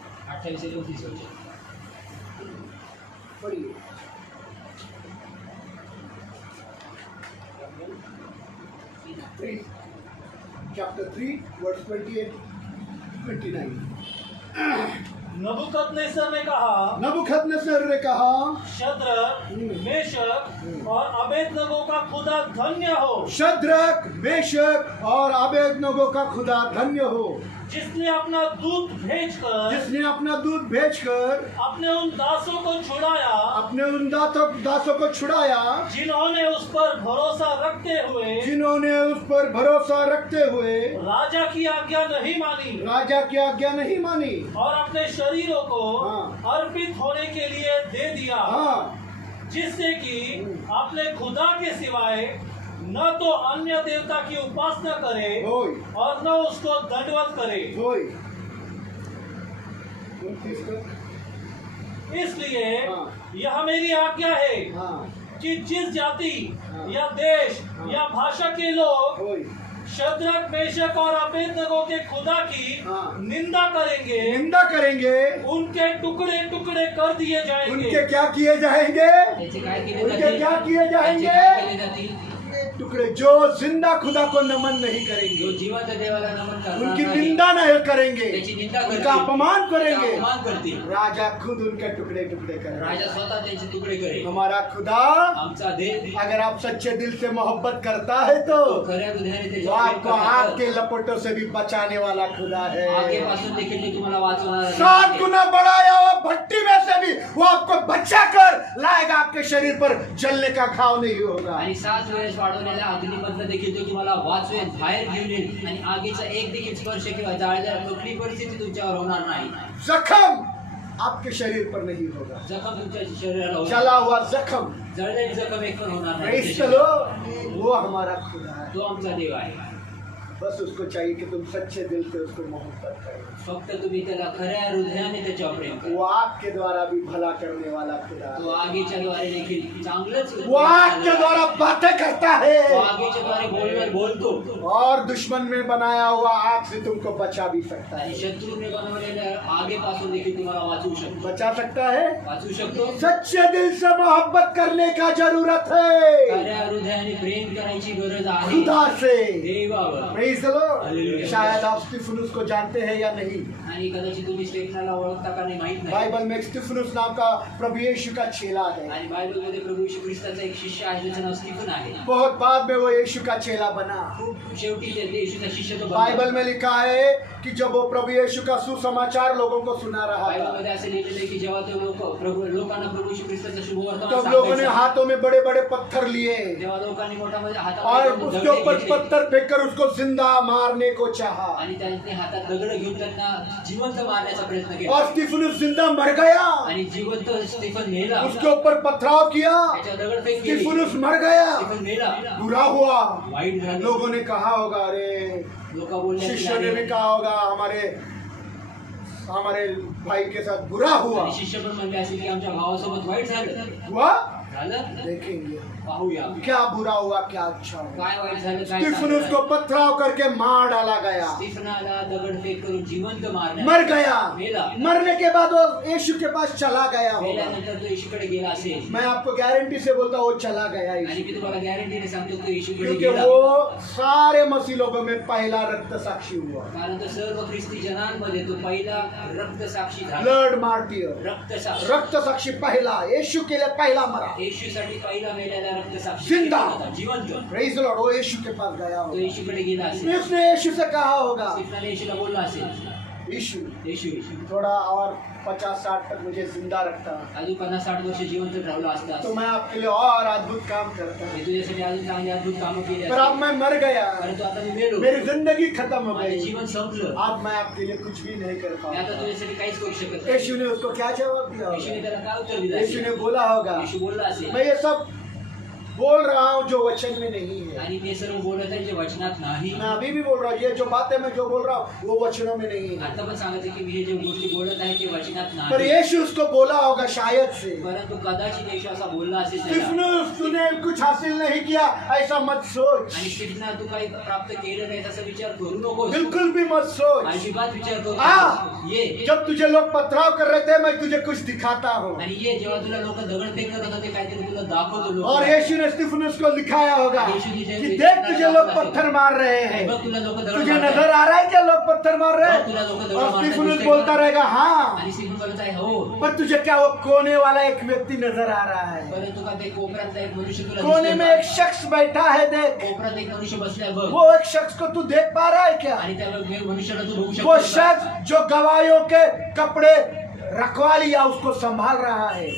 29 वचन पढ़िए. Chapter 3, verse 28, 29. नबूकदनेस्सर ने कहा, नबूकदनेस्सर ने कहा, शद्रक, मेशक और अबेदनगो का खुदा धन्य हो, शद्रक, मेशक और अबेदनगो का खुदा धन्य हो, जिसने अपना दूत भेजकर अपने उन दासों को छुड़ाया, जिन्होंने उस पर भरोसा रखते हुए राजा की आज्ञा नहीं मानी और अपने शरीरों को अर्पित होने के लिए दे दिया, जिससे कि अपने खुदा के सिवाय न तो अन्य देवता की उपासना करे और न उसको दंडवत करे। इसलिए यह मेरी आज्ञा है कि जिस जाति या देश या भाषा के लोग शद्रक, मेशक और अबेदनगो के खुदा की निंदा करेंगे, उनके टुकड़े टुकड़े कर दिए जाएंगे. उनके क्या किए जाएंगे? त्याचे काय केले उनके जातील? क्या किए त्याचे जाएंगे? काय केले जातील? टुकड़े जो जिंदा खुदा को नमन नहीं जो करेंगे, जिवंत देवाला नमन करणार उनकी नाही, निंदा नहीं करेंगे, त्याची निंदा करतील, उनका अपमान त्याचा करेंगे, अपमान करतील, राजा खुद उनके टुकड़े टुकड़े करेगा. राजा स्वतः त्यांचे तुकडे करेल. हमारा खुदा आमचा देव अगर आप सच्चे दिल से मोहब्बत करता है तो खऱ्या हृदयाने वो त्याच्या आपको आग के लपटों से भी बचाने वाला खुदा है. आगेपासून देखील ते तुम्हाला वाचवणार 7 गुना बढ़ाया हुआ भट्टी में से भी वो आपको बचा कर लाएगा, आपके शरीर पर जलने का घाव नहीं होगा. आणि 7 वेळेस वाढवलेल्या अग्निमधनं देखील तो तुम्हाला वाचवेल, बाहेर घेऊन येईल आणि आगीचा एक देखील स्पर्श किंवा जाळलेला कुठली परिस्थिती तुमच्यावर होणार नाही. जखम आपके शरीर पर नहीं होगा. जखम तुमच्या शरीराला होणार जला हुआ जखम, जळलेली जखम एक पण होणार नाही. प्रेज द लॉर्ड, वो हमारा खुदा है. तो आमचा देव आहे. बस उसको चाहिए कि तुम सच्चे दिल से उसको मोहब्बत करो. फक्त तुम्ही त्याला खऱ्या हृदयाने त्याच्यावर प्रेम करा. वो आग के द्वारा भी भला करने वाला खुदा तो है. आगीच्या द्वारे देखील चांगलंच वो आग के द्वारा बातें करता तो है आगीच्या द्वारे बोलतो और दुश्मन में बनाया हुआ आग से तुमको बचा भी सकता आणि है. शत्रूने बनवलेल्या आगीपासून देखील तुम्हाला बचा सकता है. वाचू शकतो. सच्चे दिल से मोहब्बत करने का जरूरत है खऱ्या हृदयाने प्रेम करायची गरज आहे खुदा से. देवावर. Praise the Lord. हालेलुया. शायद आप स्टीफनुस को जानते हैं या नहीं. आणि कदाचित तुम्ही स्टेफनाला ओळखता का नाही माहित नाही. बाइबल में स्टीफनुस नाम का प्रभु यीशु का चेला है. आणि बायबलमध्ये प्रभू येशू ख्रिस्ताचा एक शिष्य आहे ज्याचं नाव स्टीफन आहे. बहुत बाद में वो यीशु का चेला बना. खूप शेवटी ते येशूचा शिष्य तो बनला. बाइबल में लिखा है कि जब वो प्रभु यीशु का सुसमाचार लोगों को सुना रहा था, बायबलमध्ये असं लिहिलेलं आहे की जेव्हा ते लोकांना प्रभू येशू ख्रिस्ताचा शुभ वर्तमान तब लोगों ने सांगायचे, हाथों में बड़े बड़े पत्थर लिए तेव्हा लोकांनी मोठ्यामध्ये और हातामध्ये उसके दगड ऊपर घेतले पत्थर फेंककर उसको जिंदा मारने को चाहा. आणि त्यांनी हातात दगड घेऊन त्यांना जिवंत मारण्याचा प्रयत्न केला और स्टीफनुस जिंदा मर गया. आणि जिवंत स्टीफन मेला. उसके ऊपर पथराव किया. त्याच्या दगडफेक केली. स्टीफनुस मर गया. स्टीफन मेला. बुरा हुआ. वाईट झालं. लोगों ने कहा होगा, अरे लोक बोलले की शिष्यों ने भी अरे, कहा होगा हमारे भाई के साथ बुरा हुआ. आणि शिष्य पण म्हणले असेल की आमच्या भावासोबत वाईट झालं. हुआ झालं देखेंगे पाहूया क्या बुरा हुआ क्या अच्छा हुआ. काय वाईट झालं काय स्टीफनुस चांगलं को झालं. पथराव करके मार डाला गया. स्टीफनाला दगडफेक करून जिवंत मारण्यात मर गया. मेला. मरने के बाद वो यीशु के पास चला गया होगा. मेल्यानंतर तो येशूकडे गेला असेल. मैं आपको गारंटी से बोलता हूँ वो चला गया आणि यीशु. मी तुम्हाला गॅरंटीने सांगतो तो येशूकडे क्योंकि गेला. वो सारे मसीह लोगों में पहला रक्त साक्षी हुआ. कारण तो सर्व ख्रिस्ती जनांमध्ये तो पहिला रक्तसाक्षी झाला. Blood martyr. रक्तसाक्षी रक्त साक्षी पहला, यीशु के लिए पहला मरा. येशूसाठी पहिला मेलेला रक्तसाक्षी जिंदा। होता, जिवंत। Praise the Lord. वो यीशु के पास गया तो होगा, येशूकडे गेला असेल, उसने यीशु से कहा होगा, स्टीफनने येशूला बोलला असेल, यीशु येशू थोड़ा और 50-60 तक मुझे जिंदा रखता अजून 50-60 वर्ष जिवंत राहिलो असता, तो मैं आपके लिए और अद्भुत काम करता। मी तुझ्यासाठी अजून चांगली अद्भुत कामं केली पर अब असती. मैं मर गया, परंतु आता मी मेलो, मेरी जिंदगी खत्म हो माझे गई, जीवन संपलं, अब मैं आपके लिए कुछ भी नहीं कर मी आता पाऊंगा। तुझ्यासाठी काहीच करू शकत नाही. यीशु ने उसको क्या जवाब दिया येशूने होगा? त्याला काय उत्तर दिलं यीशु असेल? ने बोला होगा, येशू बोलला असेल, मैं ये सब बोल रहा हूँ जो वचन में नहीं है। आणि ते सर्व बोलत आहे जे वचनात नाही. मैं अभी भी बोल रहा हूँ, ये जो बातें मैं जो बोल रहा हूँ वो वचनों में नहीं है। आता पण सांगत आहे की मी हे जे गोष्टी बोलत आहे ते वचनात पर नाही. यीशु उसको बोला होगा शायद से, परंतु कदाचित येशू असा बोलला असेल त्याला. स्टीफनस तूने कुछ हासिल नहीं किया ऐसा मत सोच, आणि स्टीफना तू काही प्राप्त केलं नाही तसा विचार करू नकोस, बिल्कुल भी मत सोच। अजिबात विचार करू हाँ। नकोस. ये जब तुझे लोग पथराव कर रहे थे मैं तुझे कुछ दिखाता हूँ। आणि ये जेव्हा तुला लोक दगडफेक करत होते काहीतरी तुला दाखवतो लोक. और यीशु ने स्टीफनस को दिखाया होगा यीशु ने कि देख तुझे लोग पत्थर मार रहे हैं, बघ तुला लोक दगड तुझे मारतायत. नजर आ रहा है क्या लोग पत्थर मार रहे बघ तुला लोक हैं? दगड और मारतायत स्टीफनस दिसतंय बोलता का? रहेगा हाँ, आणि स्टीफन बोलत आहे हो, पर तुझे क्या वो कोने वाला एक व्यक्ती नजर आ रहा है? परंतु का ते कोपऱ्यातला एक मनुष्य तुला कोने दिसतोय में का? एक शख्स बैठा है, देख कोपऱ्यात एक मनुष्य बसलाय बघ, वो एक शख्स को तू देख पा रहा है क्या? आणि त्या मनुष्याला तू बघू वो शकतो का? शख्स जो गवाहियों के कपड़े रखवाली या उसको संभाल रहा है,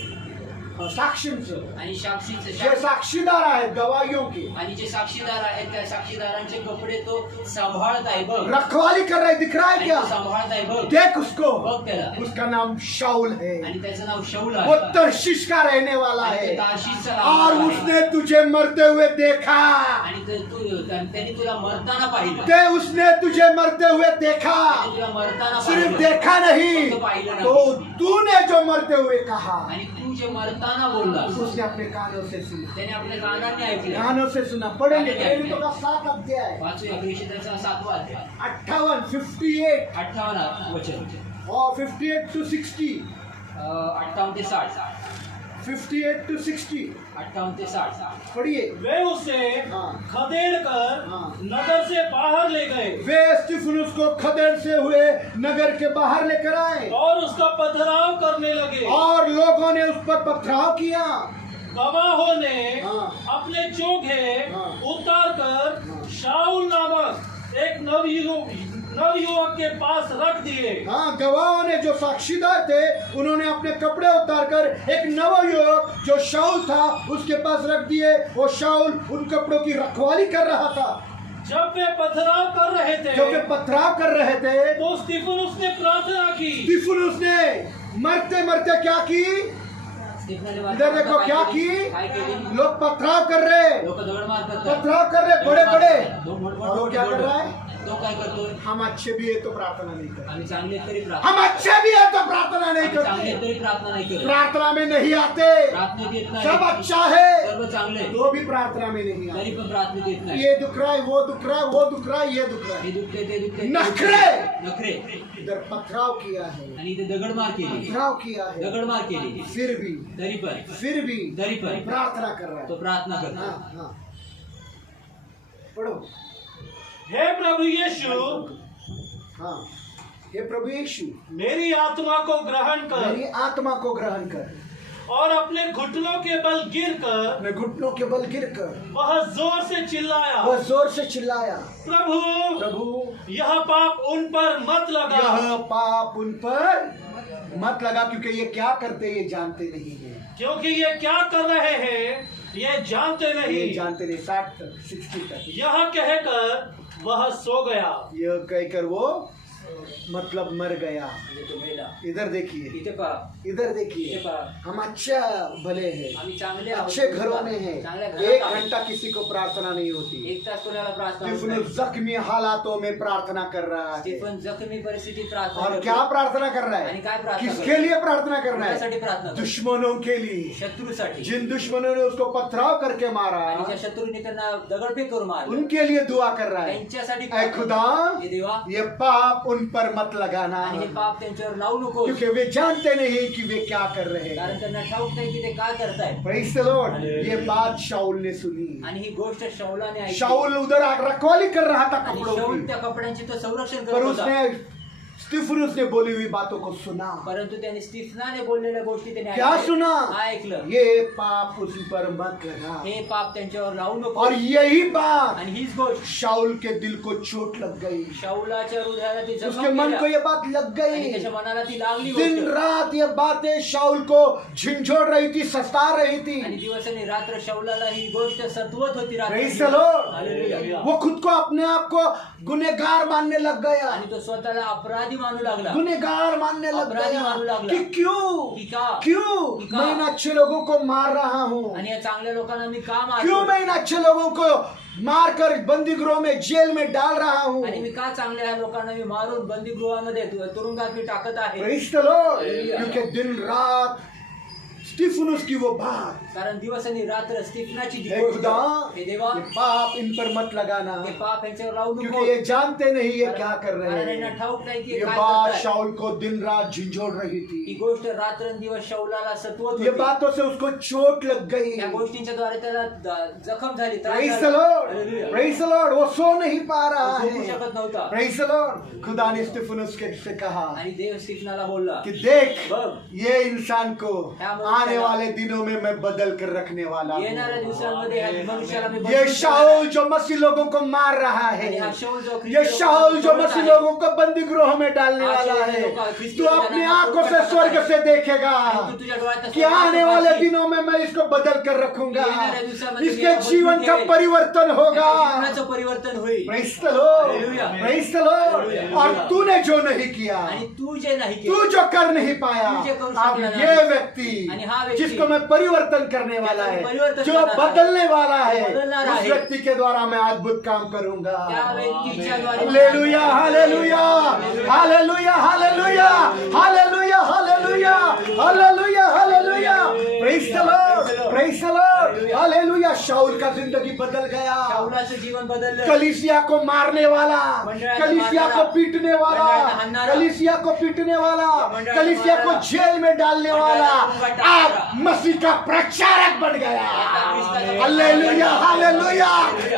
और साक्षी से आणि जे साक्षीदार आहेत गवाहियों के, आणि जे साक्षीदार आहेत त्या साक्षीदारांचे कपडे तो सांभाळत आहे बघ, रखवाली कर रहे, दिख रहा है आणि क्या? तो सांभाळत आहे बघ, देख उसको, बघ त्याला, उसका नाम शाऊल है, आणि त्याचं नाव शाऊल वो आहे, तर्शीश का रहने वाला आणि है, तो तार्शीसचा और राहणारा आहे. उसने तुझे मरते हुए देखा, आणि त्यांनी तुला मरताना पाहिलं, ते उसने तुझे मरते हुए देखा, त्यांनी तुला मरताना सिर्फ पाहिलं, देखा नहीं, फक्त पाहिलं नाही. तो तूने जो मरते हुए कहा आणि तू जे मरताना बोललास उसने अपने कानों से सुना, त्याने आपल्या कानाने ऐकलं. कानों से सुना। पढ़ेंगे प्रेरितों का 7 अध्याय वाचूया क्रिस्टियनचा 7वा अध्याय 58, 58 58 वचन और 58 to 60, 58 ते 60 58 to 60 58 ते 60 पढ़िए। वे उसे हाँ। खदेड़ कर हाँ। नगर से बाहर ले गए वे स्टीफनुस को खदेड़ से हुए नगर के बाहर लेकर आए और उसका पथराव करने लगे। और लोगों ने उस पर पथराव किया। गवाहों ने हाँ। अपने चोगे हाँ। उतार कर हाँ। शाऊल नामक एक नवयुवक के पास रख दिए। हाँ, गवाहों ने जो साक्षीदार थे उन्होंने अपने कपड़े उतारकर एक नवयुवक जो शाऊल था उसके पास रख दिए। वो शाऊल उन कपड़ों की रखवाली कर रहा था। जब वे पथराव कर रहे थे जब वे पथराव कर रहे थे तो स्टीफनुस ने प्रार्थना की। स्टीफनुस ने मरते मरते क्या की? इधर देखो क्या की? लोग पथराव कर रहे, लोक दगड मारतात, पथराव कर रहे बड़े बड़े। और और वो क्या कर रहा है? तो काय करतोय? हम अच्छे भी है तो प्रार्थना नहीं करते, आम्ही चांगले तरी प्रार्थना, हम अच्छे भी है तो प्रार्थना नहीं आम्ही चांगले करते, तरी प्रार्थना नाही करत, प्रार्थना में नहीं आते। प्रार्थनेत येत नाही, सब अच्छा है सर्व चांगले तो भी प्रार्थना में नहीं आते। तरी पण प्रार्थनेत येत नाही. ये दुख रहा है, वो दुख रहा है, वो दुख रहा है, ये दुख रहा हे है। दुखते ते दुखते नखरे! नखरे. इधर पथराव किया है, आणि इथे दगडमार केली, पथराव किया है, दगडमार केली, फिर भी तरी पण प्रार्थना कर रहा तो है। प्रार्थना हाँ करतो. हाँ, पढ़ो। हे प्रभु यीशु, हाँ, हे प्रभु यीशु, मेरी आत्मा को ग्रहण कर मेरी आत्मा को ग्रहण कर। और अपने घुटनों के बल गिरकर अपने घुटनों के बल गिरकर वह जोर से चिल्लाया, वह जोर से चिल्लाया, प्रभु प्रभु यह पाप उन पर मत लगा। यह पाप उन पर मत लगा, क्योंकि ये क्या करते ये जानते नहीं है। क्योंकि ये क्या कर रहे हैं ये जानते ये नहीं। जानते नहीं। 60 तक 60 तक यह कहकर वह सो गया। यह कहकर वो मतलब मर गया। म्हणजे तो मेला. इधर देखिए, इथे पहा, इधर देखिए, इथे पहा, हम अच्छा भले हैं, आम्ही चांगले आहोत, अच्छे घरों में हैं। चांगल्या 1 घरात आहोत. घंटा किसी को प्रार्थना नहीं होती। एक तास कोणाला प्रार्थना होत स्टीफन नाही. जख्मी हालातों में प्रार्थना कर रहा है। स्टीफन जखमी परिस्थितीत प्रार्थना और करतो. क्या प्रार्थना कर रहा आणि काय है? प्रार्थना किसके करतो? लिए प्रार्थना कर रहा कोणासाठी है? प्रार्थना करतो? दुश्मनों के लिए, शत्रूसाठी. जिन दुश्मनों ने उसको पथराव करके मारा आणि ज्या शत्रूने त्यांना दगडफेक करून मारलं उनके लिए दुआ कर रहा है। त्यांच्यासाठी ऐ प्रार्थना खुदा, करतो. हे देवा, ये पाप उन पर मत लगाना, आणि हे पाप त्यांच्यावर लावू नको, क्योंकि वे जानते नहीं कि वे क्या कर रहे कारण हैं। त्यांना ठाऊक नाही की ते काय करताय. Praise the Lord. ये बात शाऊल ने सुनी। आणि ही गोष्ट शाऊलाने ऐकली. शाऊल उधर रखवाली कर रहा था आणि कपड़ों शाऊल की, त्या कपड्यांची तो संरक्षण पर करत होता. उसने स्तिफनुस ने बोली हुई बातों को सुना। परंतु त्याने स्टिफनाने बोललेल्या गोष्टी त्याने क्या ऐकल्या. सुना? काय ऐकलं? ये पाप उस पर मत करना। हे पाप त्यांच्यावर लावू नको. और यही बात आणि हीच गोष्ट शाऊल के दिल को चोट लग गई। शाऊलाच्या हृदयाला ती जखम उसके मन केल्या. को ये बात लग आणि गई। त्याच्या मनाला ती लागली दिन गोष्ट. रात ये बातें शाऊल को झिंझोड़ रही थी, सता रही थी। आणि दिवस आणि रात्र शाऊलाला ही गोष्ट सतवत होती. Praise the Lord. हालेलुया. वो खुद को अपने आप को गुनहगार मानने लग गया, आणि तो स्वतःला अपराधी मानू लागला. गुनहगार मानने लग अपराधी मानू गया लागला. कि क्यों की का? क्यों की का? मैं इन अच्छे लोगों को मार रहा हूँ, आणि या चांगल्या लोकांना मी का क्यों मारतो? मैं इन अच्छे लोगों को मारकर बंदी गृह में जेल में डाल रहा हूँ। आणि मी का चांगल्या लोकांना मी मारून बंदीगृहामध्ये तुरुंगात मी टाकत आहे? Praise the Lord. क्योंकि दिन रात स्टिफनुस की वो बात, कारण दिवस आणि रात्र स्टिफनाची जी हे गोष्ट, खुदा हे देवा, ये पाप इन पर मत लगाना, हे पाप यांच्यावर लावू नको. क्योंकि ये जानते नहीं ये क्या कर रहे कारण यांना हैं। ठाऊक नाही की हे ये काय बात करताय. शाऊल को दिन रात झिंझोड़ रही ही थी। गोष्ट रात्रंदिवस शाऊलाला सतवत ये होती. बातों से उसको चोट लग गई। या गोष्टींच्या द्वारे त्याला जखम झाली, त्रास Praise झाला. the Lord. Hallelujah. Praise the Lord. वो सो नहीं पा तो रहा झोपू है। शकत नव्हता. Praise the Lord. खुदा ने स्टिफनुस के से कहा आणि देव स्टिफनाला बोलला कि देख बघ, ये इंसान को ह्या मनुष्याला आने वाले दिनों में मैं बदल कर रखने वाला हूँ। येणाऱ्या दिवसांमध्ये ह्या मनुष्याला मी ये बदलून शाऊल जो मसीह लोगों को मार रहा है, आणि हा शाऊल जो ये ख्रिस्ती शाऊल जो लोकांना मसीह सोडत आहे, लोगों को बंदी गृह में डालने हा वाला शाऊल है, लोक ख्रिस्ती तू अपनी लोकांना आंखों से सोडत स्वर्ग आहे. से देखेगा आणि तू तुझ्या डोळ्यात कि आने वाले दिनों में मैं इसको बदल कर रखूंगा, येणाऱ्या दिवसामध्ये मी इसके याला जीवन बदलून का घेईन. परिवर्तन होगा। जीवनाचं परिवर्तन होईल. Praise the Lord. Hallelujah. Praise the Lord. Hallelujah. और तूने जो नहीं किया, आणि तू जे नाही तू केलं, जो कर नहीं पाया, तू जे करू अब शकला ये नाही. व्यक्ती आणि हा व्यक्ती, जिसको मैं परिवर्तन करने वाला त्याचं है, परिवर्तन जो करणार आहे, बदलने वाला है, बदलणार उस आहे, व्यक्ति के द्वारा मैं अद्भुत काम करूंगा। त्या व्यक्तीच्या द्वारे hallelujah, hallelujah, hallelujah, hallelujah, hallelujah, hallelujah, hallelujah, hallelujah. Praise the Lord, praise the Lord, hallelujah. शाऊल का जिंदगी बदल गया। शाऊलाचं जीवन बदललं. कलीसिया को मारने वाला, मंडळाला कलीसिया को मारणारा, पीटने वाला, मंडळाला हाणणारा, कलीसिया को पीटने वाला, मंडळाला कलीसिया को मारणारा, जेल में डालने वाला मंडळाला टाकणारा, आज मसीह का प्रचारक बन गया। ख्रिस्ताचा hallelujah, hallelujah,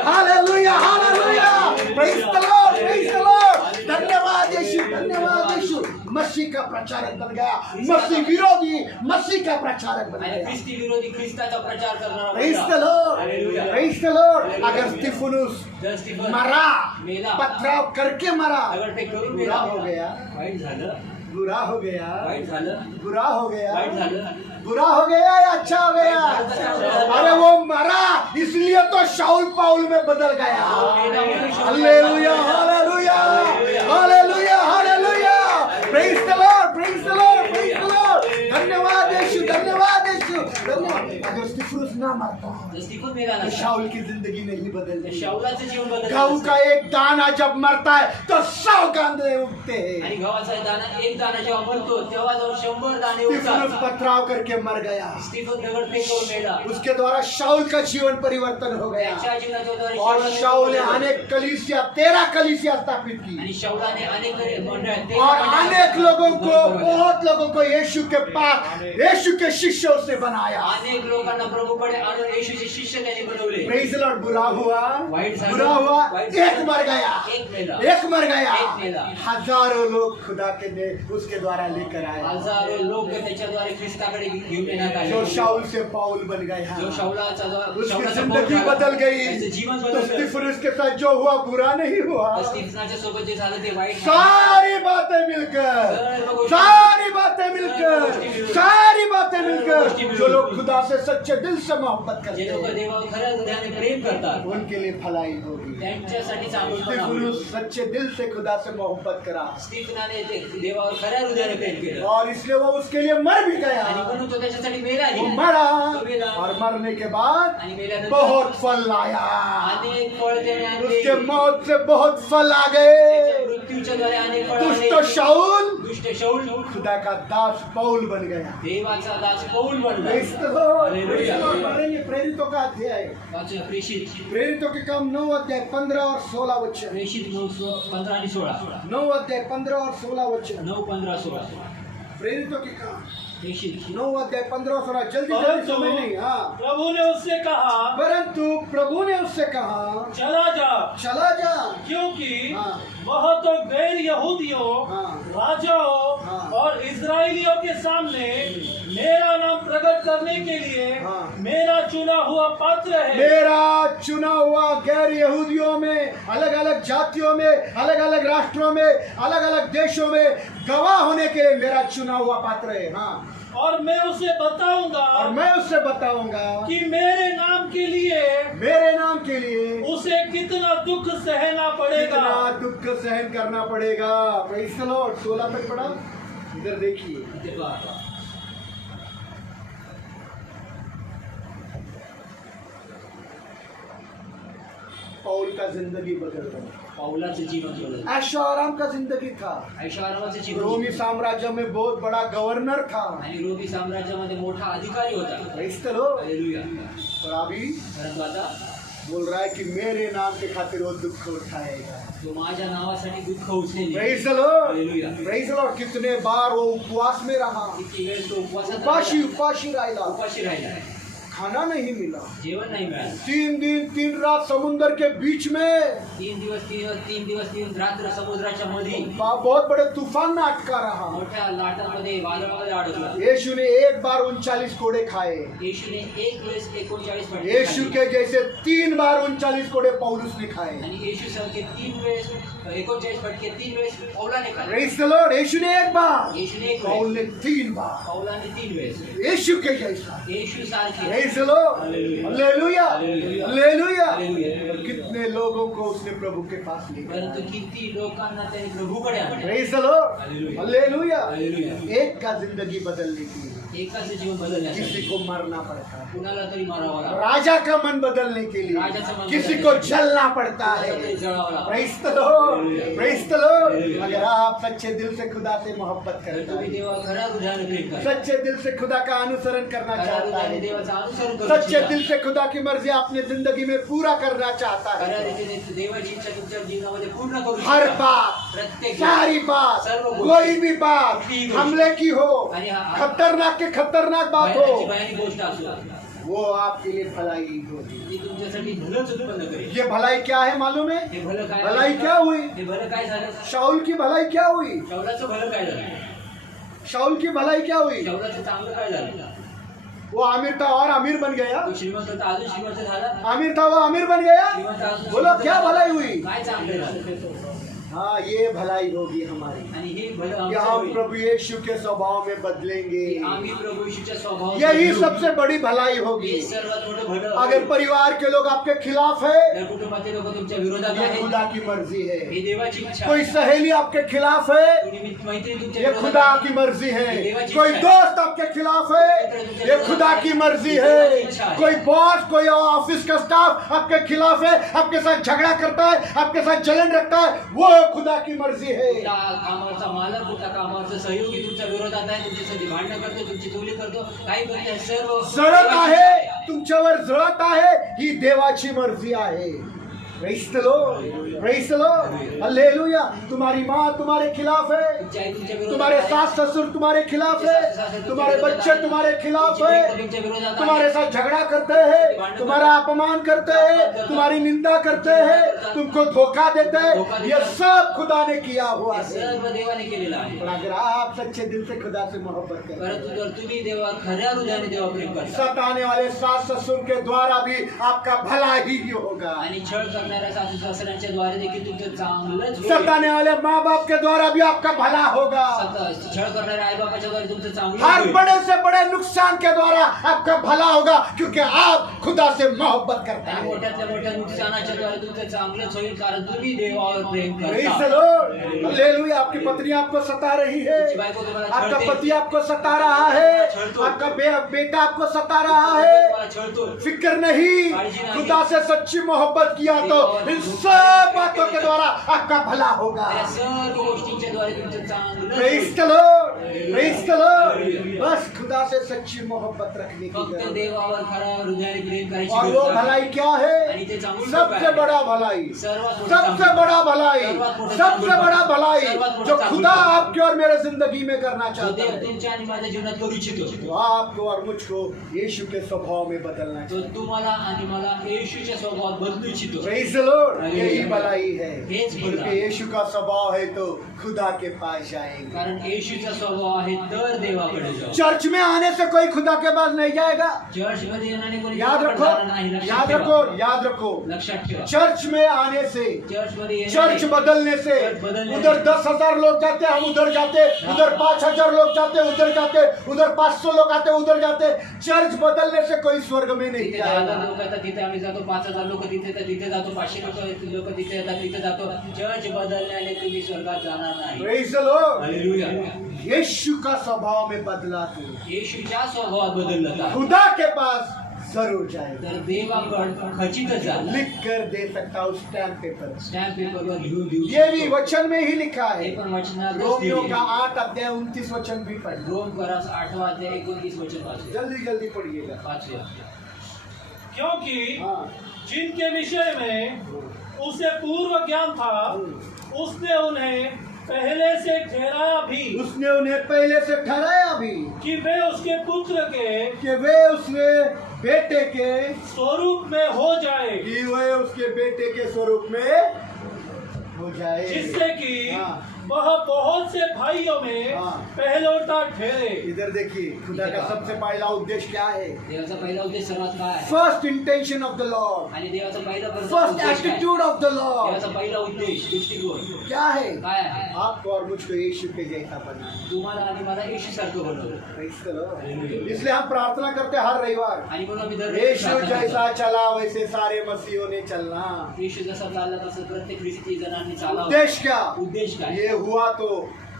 hallelujah, hallelujah. Praise the Lord, praise the Lord. धन्यवाद यीशु, धन्यवाद यीशु। मसीह का प्रचारक बन गया, मसीह विरोधी मसीह का प्रचारक बन आणि गया। ख्रिस्ती विरोधी ख्रिस्ताचा प्रचार करणारा प्रेज मुलगा. The Lord, hallelujah. Praise the Lord. अगर स्तिफनुस जर स्टीफन मरा, मेला, पथराव करके मरा, अगर ते करून बुरा मेला, हो गया, वाईट झालं, बुरा हो गया, वाईट झालं, बुरा हो गया, वाईट झालं. बुरा हो गया या अच्छा हो गया? अरे वो मरा इसलिए तो शाऊल पाउल में बदल गया। Hallelujah, hallelujah, hallelujah, hallelujah. Praise the Lord, praise the Lord, praise the Lord. धन्यवाद यीशु, धन्यवाद यीशु, धन्यवाद। अगर स्तिफनुस ना मरता जर स्टीफन मेला तो नसता, शाऊल की जिंदगी नहीं तर बदलती। शाऊलाचं जीवन बदललं गऊ नसतं. का एक दाना जब मरता है तो 100 कांदे उगते हैं। आणि गव्हाचा दाना एक दाना जेव्हा मरतो तेव्हा जाऊन 100 दाणे स्तिफनुस उगतात. पथराव करके मर गया, स्टीफन दगडफेक करून मेला. उसके द्वारा शाऊल का जीवन परिवर्तन हो गया त्याच्या जीवनाच्या द्वारे और शाऊलाने शाऊल ने बदललं. अनेक कलीसिया 13 कलीसिया स्थापित की आणि शाऊलाने अनेक मंडळ और अनेक लोगों को, बहुत लोगों को यीशु के पास, यीशु के शिष्य उसने बनाया। अनेक लोकांना प्रभूकडे आणून येशूचे शिष्य त्यांनी बनवले. Praise the Lord. बुरा हुआ, वाईट झालं, बुरा हुआ, वाईट एक झालं, मर गया, एक मेला, एक मर गया, एक मेला. हजारों लोग खुदा के ने उसके द्वारा लेकर आए, हजारो लोक त्याच्याद्वारे ख्रिस्ताकडे घेऊन येण्यात आले. जो शाऊल से पाउल बन गया, जो शाऊलाचा उसकी शाऊलाचा जिंदगी पौल झाला, बदल गई। त्याचं जीवन तो बदललं. स्तिफनुस के साथ जो हुआ बुरा नहीं हुआ, तर स्टीफनाच्या सोबत जे झालं ते वाईट झालं. सारी बातें मिलकर, सारी बातें मिलकर, सारी बातें मिलकर, जो लोग खुदा से सच्चे दिल से मोहब्बत जे करते लोक हैं देवावर खऱ्या हृदयाने प्रेम करतात उनके लिए भलाई होगी। त्यांच्यासाठी चांगलं स्तिफनुस सच्चे दिल से खुदा से मोहब्बत करा स्टीफनाने ते देवावर खऱ्या हृदयाने प्रेम केलं और इसलिए वो उसके लिए मर भी गया। आणि म्हणून तो त्याच्यासाठी मेलाही. वो मरा तो मेला. और मरने के बाद आणि मेल्यानंतर बहुत फल लाया, अनेक फळ त्याने आणले. उसके मौत से बहुत फल आ त्याच्या गए। मृत्यूच्या द्वारे अनेक फळ दुष्ट आले. शाऊल दुष्ट शाऊल खुदा का दास पौल बन गया। देवाचा दास पौल बनला. Praise the Lord. हालेलुया. पढ़ेंगे प्रेरितों का अध्याय, वाचूया प्रेषित प्रेरितों के काम 9 अध्याय 15 और 16 वचन, प्रेषित 9:15 आणि 16. 9 अध्याय 15 और 16 वचन। 9:15-16. प्रेरितों के काम प्रेषित 9 अध्याय 15 और 16। जल्दी जल्दी परंतु समय नहीं। हाँ, प्रभु ने उससे कहा, परंतु प्रभु ने उससे कहा चला जा, चला जा। क्योंकि हाँ, वह तो गैर यहूदियों, राजाओं और इजराइलियों के सामने मेरा नाम प्रकट करने के लिए मेरा चुना हुआ पात्र है। मेरा चुना हुआ गैर यहूदियों में, अलग अलग जातियों में, अलग अलग राष्ट्रों में, अलग अलग देशों में गवाह होने के लिए मेरा चुना हुआ पात्र है। हाँ, और मैं उसे बताऊंगा कि मेरे नाम के लिए उसे कितना दुख सहना पड़ेगा, कितना दुख सहन करना पड़ेगा। Praise the Lord. 16 तक पढ़ा, इधर देखिए। पौल का जिंदगी बदल गया। पौलाचं जीवन बदललं. ऐशो आराम का जिंदगी था। ऐशोआरामाचं जीवन. रोमी साम्राज्य में बहुत बड़ा गवर्नर था आणि रोमी साम्राज्यामध्ये मोठा अधिकारी होता. Praise the Lord. हालेलुया. और अभी परंतु आता बोल रहा है कि मेरे नाम के खातिर वो दुख उठाएगा। तो माझ्या नावासाठी दुःख उचलेल. Praise the Lord. Hallelujah. Praise the Lord. कितने बार वो उपवास में रहा, किती वेळ तो उपवासात उपाशी राहिला, उपाशी राहिला. खाना नहीं मिला, जेवण नाही मिळालं. 3 दिन 3 रात समुद्र के बीच में 3 दिवस 3 रात्र समुद्राच्या मध्ये बहुत बड़े तूफान में अटका रहा। मोठ्या लाटांमध्ये वादळामध्ये अडकला. यीशु ने एक बार 39 कोड़े खाए। येशूने एक वेळेस 39 फटके यीशु खाल्ले. के जैसे 3 बार 39 कोड़े पौलुस ने खाए। आणि येशू सारखे 3 वेळेस 39 फटके 3 वेळेस पौलाने खाल्ले. Praise the Lord. यीशु ने एक बार, येशूने एक पौल वेळेस, ने 3 बार। पौलाने 3 वेळेस. यीशु के जैसा। येशू सारखे. Praise the Lord. Hallelujah, hallelujah. Hallelujah. कितने लोगों को उसने प्रभु के पास ले गया। परंतु किती लोकांना त्याने प्रभूकडे आणले. Praise the Lord. Hallelujah. Hallelujah. Hallelujah. एक का जिंदगी बदलने की एकाचं जीवन बदलण्यासाठी किसी को मरना पड़ता है, कुणाला तरी मारावं लागतं. राजा का मन बदलने के लिए राजाचं मन किसी बदलण्यासाठी को जलना पड़ता है। कुणाला तरी जळावं लागतं. Praise the Lord, praise the Lord. अगर आप सच्चे दिल से खुदा से मोहब्बत तर करते तुम्ही हैं, देवा खऱ्या हृदयाने प्रेम करा. सच्चे दिल से खुदा का अनुसरण करना खऱ्या चाहता हृदयाने है, देवाचं अनुसरण करू सच्चे इच्छिता. दिल से खुदा की मर्जी अपने जिंदगी में पूरा करना चाहता खऱ्या है, रीतीने देवाची इच्छा तुमच्या जीवनामध्ये पूर्ण करू हर इच्छिता. बात, प्रत्येक सारी बात, सर्व गोष्टी, कोई भी बात कुठलीही गोष्ट, हमले की हो, आणि खतरनाक के खतरनाक बात हो, भयानक गोष्ट असो वो आपके लिए भलाई होगी। ती तुमच्यासाठी भलंच उत्पन्न करेल. ये भलाई क्या है मालूम है? हे भलं काय भलाई क्या हुई? हे भलं काय झालं? शाऊल की भलाई क्या हुई? शौलाचं भलं काय झालं? शाऊल की भलाई क्या हुई? शौलाचं चांगलं काय झालं? वो आमिर था और अमीर बन गया। तो श्रीमंत होता अजून श्रीमंत झाला. आमिर था वो अमीर बन गया। श्रीमंत अजून बोलो श्रीमंत क्या झाला. भलाई हुई? काय चांगलं झालं? हाँ, ये भलाई होगी हमारी आणि हे भलं कि आमचं हम होईल. प्रभु यीशु के स्वभाव में बदलेंगे। की आम्ही प्रभू येशूच्या स्वभावात यही बदलू. सबसे बड़ी भलाई होगी। हे सर्वात मोठं भलं. अगर परिवार के लोग आपके खिलाफ है, जर कुटुंबातील लोक तुमच्या विरोधात ये आहेत, खुदा की मर्जी है। हे देवाची इच्छा कोई आहे. सहेली आपके खिलाफ है, कोणी मैत्री तुमच्या ये विरोधात खुदा आहे. की मर्जी है। कोई दोस्त आपके खिलाफ है, ये खुदा की मर्जी है। कोई बॉस, कोई ऑफिस का स्टाफ आपके खिलाफ है, आपके साथ झगड़ा करता है, आपके साथ जलन रखता है, वो खुदा की मर्जी है। कुठला कामाचा मालक, कुठला कामाचा सहयोगी तुमच्या विरोधात आहे, तुमच्यासाठी भांडण करतो, तुमची चोरी करतो, काही करतो, सर्व जळत आहे, तुमच्यावर जळत आहे, ही देवाची मर्जी आहे। Praise the Lord, praise the Lord, hallelujah. तुम्हारी माँ तुम्हारे खिलाफ है, तुमची आई तुमच्या विरोधात तुम्हारे आहे. सास ससुर तुम्हारे खिलाफ है, तुम्हारे बच्चे तुम्हारे खिलाफ है, तुमच्या विरोधात तुम्हारे आहे. साथ झगड़ा करते हैं, तुम्हारा अपमान करते हैं, तुम्हारी निंदा करते हैं, तुमको धोखा देते हैं, ये सब खुदा ने किया हुआ हे है। सर्व देवाने केलेलं आहे. और अगर आप सच्चे दिल से खुदा से मोहब्बत करते परंतु हैं, जर तुम्ही देवा खऱ्या हृदयाने देवा प्रेम करता सताने वाले सास ससुर के द्वारा भी आपका भला ही होगा। आणि छळ करणाऱ्या सासू सासऱ्यांच्या द्वारे देखील तुमचं चांगलंच होईल. सताने वाले माँ बाप के द्वारा भी आपका भला होगा। छळ करणाऱ्या आई बापाच्या द्वारे तुमचं चांगलं हर होईल. बड़े से बड़े नुकसान के द्वारा आपका भला होगा, क्योंकि आप खुदा से मोहब्बत करते आणि हैं। मोठ्यातल्या मोठ्या नुकसानाच्या द्वारे तुमचं चांगलंच होईल, कारण तुम्ही देवावर प्रेम प्रेज़ द करता. Lord, hallelujah. आपकी पत्नी आपको सता रही है, तुमची बायको तुम्हाला आपका छळते. पति आपको सता रहा है, आपका बेटा आपको सता रहा है, तुम्हाला छळतो. फिक्र नहीं, खुदा से सच्ची मोहब्बत किया तो इन सब बातों के द्वारा आपका भला होगा। त्या सर्व गोष्टींच्या द्वारे तुमचं चांगलंच प्रेज़ होईल. The Lord, praise the Lord. बस खुदा से सच्ची मोहब्बत रखने की फक्त जरूरत है। देवावर खरा हृदयाने प्रेम करायची और वो गरज आहे. भलाई क्या है? आणि ते चांगलं सबसे आहे. बड़ा भलाई, सर्वात मोठं सबसे चांगलं. बड़ा भलाई, सर्वात मोठं सबसे चांगलं. बड़ा भलाई सर्वात जो खुदा आपके और मेरे जिंदगी में करना जो चाहता देव है, तुमच्या आणि माझ्या जीवनात करू इच्छितो, वो आपको और मुझको यीशु के स्वभाव में बदलना तो चाहता तुम्हाला आणि मला येशूच्या स्वभावात बदलू इच्छितो. है। Praise the Lord, यही भलाई है, हेच भलाई. क्योंकि यीशु का स्वभाव है तो खुदा के पास जाएंगे। कारण येशूचा स्वभाव आहे तर देवाकडे जाऊ. चर्च में आने से कोई खुदा के पास नहीं जाएगा। चर्च मध्ये येणारे कोणी याद देवाकडे रखो, जाणार नाही. लक्षात याद ठेवा. रखो, याद रखो। लक्षात ठेवा. चर्च में आने से, चर्च मध्ये चर्च बदलने से, चर्च बदलने उधर से. 10,000 लोग जाते, हम उधर जाते, उधर 5,000 लोग जाते, उधर जाते, उधर 500 लोग आते, उधर जाते। चर्च बदलने से कोई स्वर्ग में नहीं तिथे 10,000 जाएगा। लोक येतात, तिथे आम्ही जातो. 5,000 लोक तिथे येतात, तिथे जातो. 500 लोक तिथे येतात, तिथे जातो. चर्च बदलल्याने तुम्ही स्वर्गात जाणार नाही. Praise the Lord. हालेलुया. यीशु का स्वभाव में बदला तो येशूच्या स्वभावात बदललं का? खुदा के पास जरूर जाएगा। तर देवाकडे खचितच जा. लिख कर दे सकता हूँ स्टैम्प पेपर। स्टॅम्प पेपरवर लिहून देऊ ये शकतो. भी वचन में ही लिखा हे है। पण वचनातच रोमियो लिहिलंय. का 8 अध्याय 29 वचन भी पढ़। रोम करास 8वां अध्याय 29 वचन वाचूया. जल्दी जल्दी पढ़िएगा। वाचूया. क्योंकि हाँ, जिनके विषय में उसे पूर्व ज्ञान था, उसने उन्हें पहले से ठहराया भी उसने उन्हें पहले से ठहराया भी कि वे उसके पुत्र के कि वे उसके बेटे के स्वरूप में हो जाए, कि वे उसके बेटे के स्वरूप में हो जाए, जिससे कि हाँ। वह बहुत से भाइयों में हाँ। पहलौठा ठहरे। इधर देखिए, खुदा का सबसे पहला उद्देश्य क्या है? देवाचा पहिला उद्देश सर्वात काय आहे? First intention of the Lord, आणि देवाचा पहिला फर्स्ट उद्देश काय? एटीट्यूड ऑफ द लॉर्ड देवाचा पहिला उद्देश दृष्टिकोन क्या है? काय आहे? आपको और मुझको यीशु के जैसा बनना। तुम्हाला आणि मला येशू सारखं बनवलं. Praise the Lord. इसलिए हम प्रार्थना करते हैं हर रविवार, आणि म्हणून आम्ही दर यीशु जैसा चला वैसे सारे मसीहों ने चलना। येशू जसा चालला तसं प्रत्येक ख्रिस्ती जणांनी चालावं. उद्देश्य क्या? उद्देश काय? ये हुआ तो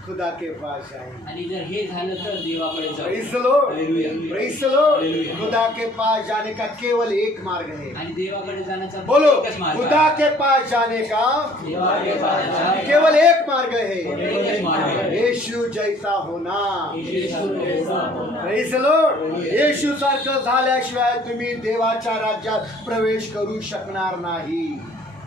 खुदा के पास जाएंगे। आणि जर हे झालं तर देवाकडे जाऊ. Praise the Lord. Hallelujah. Praise the Lord. Hallelujah. खुदा के पास जाने का केवल एक मार्ग है। आणि देवाकडे जाण्याचा बोलो, एकच मार्ग आहे. खुदा के पास जाने का देवाकडे जाण्याचा केवल एक मार्ग है, एकच मार्ग आहे. येशू जैसा होना। येशू जैसा होना. Praise the Lord. येशू सारखं झाल्याशिवाय तुम्ही देवाच्या राज्यात प्रवेश करू शकणार नाही।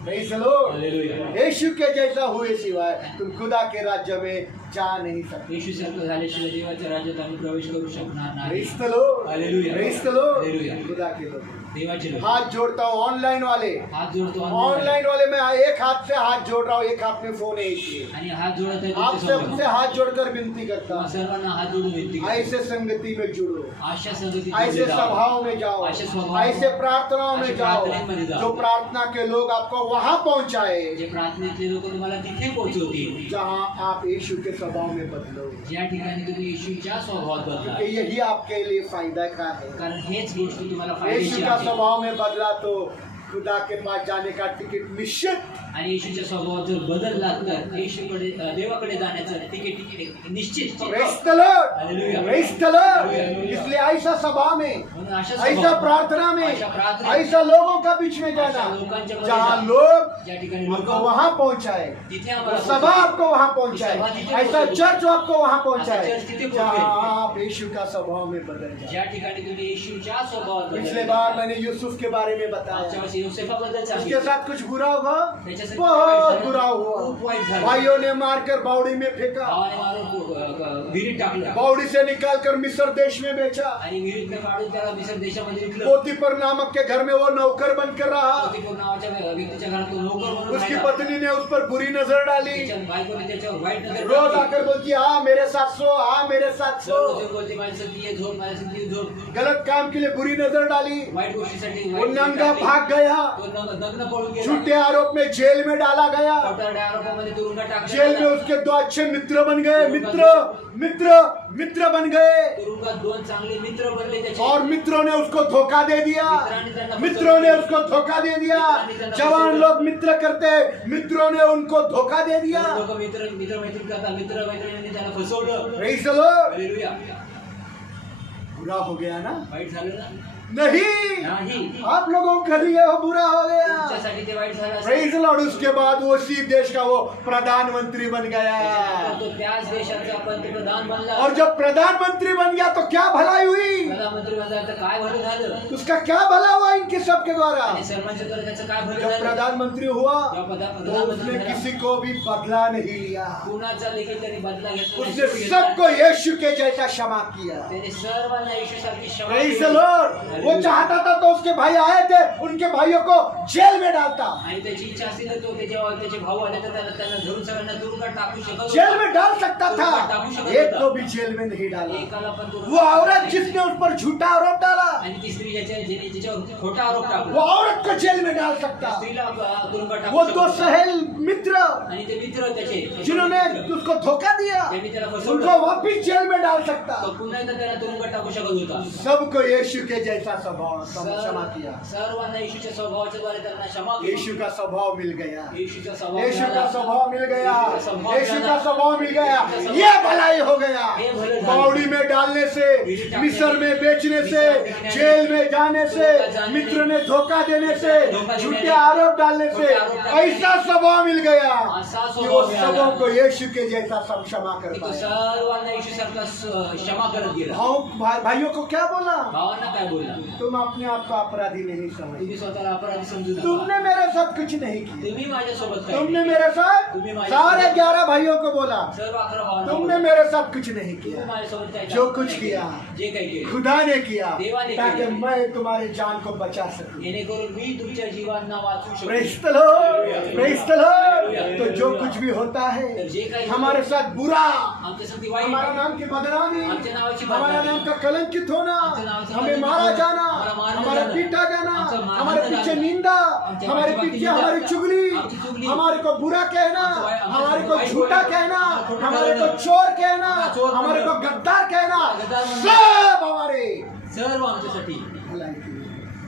Praise the Lord. Hallelujah. येशू के जैसा हुए सिवाय तुम खुदा के राज्य में जा नहीं सकते। येशू सारखं झाल्याशिवाय देवाच्या राज्यात आम्ही प्रवेश करू शकणार नाही. Praise the Lord. Hallelujah. Praise the Lord. Hallelujah. खुदा के लोग देवाचे लोक हाथ जोड़ता हूँ, ऑनलाइन वाले, हात जोडतो ऑनलाइन वाले मैं एक हाथ से हाथ जोड़ रहा हूँ, एक हाथ में फोन है इसलिए आणि हात जोडत आहे आप सबसे हाथ जोड़कर विनती करता तुम्हा हूँ, सर्वांना हात जोडून विनंती करतो. ऐसे संगति में जुड़ो, अशा संगतीत ऐसे जोडले जावा. सभाओं में जाओ, ऐसे स्वभाव ऐसे प्रार्थनाओं में ऐसे जाओ, प्रार्थनेमध्ये जाओ. जो प्रार्थना के लोग आपको वहां पहुंचाए जे प्रार्थनेतले लोक तुम्हाला तिथे पोहोचवतील जहां आप यीशु के स्वभाव में बदलो, ज्या ठिकाणी तुम्ही येशूच्या स्वभावात बदला. क्योंकि यही आपके लिए फायदा का है। कारण हेच गोष्ट तुम्हाला यीशु फायदेशीर का आहे. स्वभाव में बदला तो खुदा के पास जाने का टिकट निश्चित। आणि येशूच्या स्वभावात जर बदलला तर येशूकडे देवाकडे जाण्याचं तिकीट निश्चित. Praise the Lord. Hallelujah. Praise the Lord. Hallelujah. इसलिए ऐसा सभा में, म्हणून अशा ऐसा स्वभाव- प्रार्थना में, अशा प्रार्थना ऐसा लोगों का बीच में जाना अशा लोकांच्या मध्ये जहाँ जा. लोग ज्या ठिकाणी आपको लोक वहां पहुंचाए, तिथे वो आम्हाला सभा आपको वहां पहुंचाए, सभा तिथे ऐसा पोहोचेल. चर्च आपको वहां पहुंचाए चर्च तिथे पोहोचेल. जहाँ आप यीशु का स्वभाव में बदल जाए। ज्या ठिकाणी तुम्ही येशूच्या स्वभावात पिछले बदलला. बार मैंने यूसुफ के बारे में मागच्या बताया, वर्षी योसेफाबद्दल उसके सांगितलं. साथ कुछ बुरा हुआ, त्याच्यासाठी बहुत वाईट बुरा झालं. हुआ। खूप वाईट झालं. भाइयों ने मारकर बावड़ी में फेंका, भावाने मारून विहिरीत टाकलं बावड़ी से निकालकर मिस्र देश में बेचा। आणि विहिरीत काढून त्याला मिसर देशामध्ये विकलं. पोतीपर नामक के घर में वो नौकर बनकर रहा। पोतीफर नावाच्या व्यक्तीच्या घरात तो नोकर म्हणून उसकी राहिला. पत्नी ने उस पर बुरी नजर डाली, त्याच्या बायकोने त्याच्यावर वाईट नजर रोज टाकली. आकर बोलती हाँ मेरे साथ सो, हाँ मेरे साथ सो। दररोज येऊन बोलते माझ्यासाठी ये झोप, माझ्यासाठी ये झोप. गलत काम के लिए बुरी नजर डाली, वाईट गोष्टीसाठी वो वाईट नंगा टाकली. भाग गया, तो नग्न पळून गेला. झूठे आरोप में जेल में डाला गया। खोटारड्या आरोपामध्ये तुरुंगात टाकलं. जेल में उसके 2 अच्छे मित्र बन गए, मित्र मित्र मित्र बन गए, तुरुंगात 2 चांगले मित्र बनले त्याचे. और मित्रों ने उसको धोखा दे दिया, मित्रों ने उसको धोखा दे दिया। जवान लोग मित्र करते हैं, मित्रों ने उनको धोखा दे दिया। लोक मित्र मैत्री करतात, मित्र मैत्रिणींनी त्याला फसवलं. Praise the Lord. हालेलुया. बुरा हो गया ना, वाईट झालं ना. नहीं, नाही आप लोगों के लिए वो बुरा हो गया। तुमच्यासाठी ते वाईट झालं असेल. Praise Lord. उसके बाद वो उसी देश का वो प्रधानमंत्री बन गया। तो त्याच देशाचा पंतप्रधान बनला. और जब प्रधानमंत्री बन गया तो क्या भलाई हुई? प्रधानमंत्री बनला तर काय भलं झालं? उसका क्या भला हुआ इनके सबके द्वारा? आणि सर्वांच्या द्वारे त्याचं काय भलं जब झालं? प्रधानमंत्री हुआ जेव्हा तो उसने प्रधानमंत्री झाला, किसी को भी बदला नहीं लिया। कुणाचा देखील त्यांनी बदला घेतला उसने सबको यीशु के जैसा क्षमा किया। त्याने सर्वांना येशूसारखी क्षमा प्रेज केली. लॉर्ड। वो चाहता था तो उसके भाई आए थे, उनके भाइयों को जेल में डालता, आणि त्याची इच्छा असती तर तो जेव्हा त्याचे भाऊ आले तर त्यांना धरून सगळ्यांना तुरुंगात टाकू शकत होता. जेल में डाल सकता था, एक को भी जेल में नहीं डाला। एकाला पण वो औरत जिसने उस पर झूठा आरोप डाला, आणि ती स्त्री जिच्यावर खोटा आरोप वो टाकला औरत को जेल में डाल सकता। स्त्रीला तुरुंगात टाकू वो शकत दो होता. सहेल मित्र आणि ते मित्र त्याचे जिन्होंने उसको धोखा दिया, त्यांनी त्याला उनको फसवलं. वापिस जेल में डाल सकता। तो पुन्हा एकदा त्याला तुरुंगात टाकू शकत होता. सबको यीशु के जैसा स्वभाव क्षमा किया। सर्वांना येशूच्या स्वभावाच्या द्वारे त्यांना क्षमा केली. यीशु का स्वभाव मिल गया, येशूचा स्वभाव यीशु मिळाला. का स्वभाव मिल गया, स्वभाव यीशु का मिळाला. स्वभाव मिल गया। ये भलाई हो गया। हे भलं झालं. बावड़ी में डालने से, मिस्र में बेचने से, जेल में जाने से, मित्र ने धोखा देने से, झूठे आरोप डालने से ऐसा स्वभाव मिल गया असा कि वो स्वभाव मिळाला. सबों को यीशु के जैसा सब क्षमा की करता तो है। सर्वांना येशूसारखा क्षमा करत गेला. भाइयों को क्या बोला? भावांना काय बोलला? तुम अपने आप को अपराधी नहीं समझ, तुम्ही स्वतःला अपराधी समजू नका. तुमने मेरे साथ कुछ नहीं किया। तुम्ही माझ्यासोबत काय तुमने केलं? मेरे साथ तुम्ही माझ्या सारे 11 भाइयों को बोला, सर्व 11 भावांना तुमने बोलला. मेरे साथ कुछ नहीं तुम्ही किया। माझ्यासोबत काय जो केलं? कुछ किया, जे काही केले खुदा ने किया देवाने ताकि केलं. मैं तुम्हारी जान को बचा सकूं। जेणेकरून मी तुमच्या जीवांना वाचू शकतो. Praise the Lord, praise the Lord. तो जो कुछ भी होता है तर जे काही हमारे साथ बुरा, आमच्यासाठी वाईट, हमारा नाम की बदनामी, आमच्या नावाची हमारा बदनामी, नाम का कलंकित होना, आमच्या नावाचं हमें कलंकित मारा होणं, जाना, हमारा मारलं हमारा जाणं, पीटा जाना, आमचं मारलं हमारे जाणं, पीछे निंदा, आमच्या हमारे पाठीमागे पीछे निंदा, हमारी चुगली, आमची चुगली, हमारे को बुरा कहना, आमचं हमारे को वाईट झूठा बोलणं, कहना, खोटं हमारे को बोलणं, चोर कहना, चोर हमारे को म्हणणं, गद्दार कहना, गद्दार म्हणणं, सब हमारे सर्व आमच्यासाठी भलाई के लिए।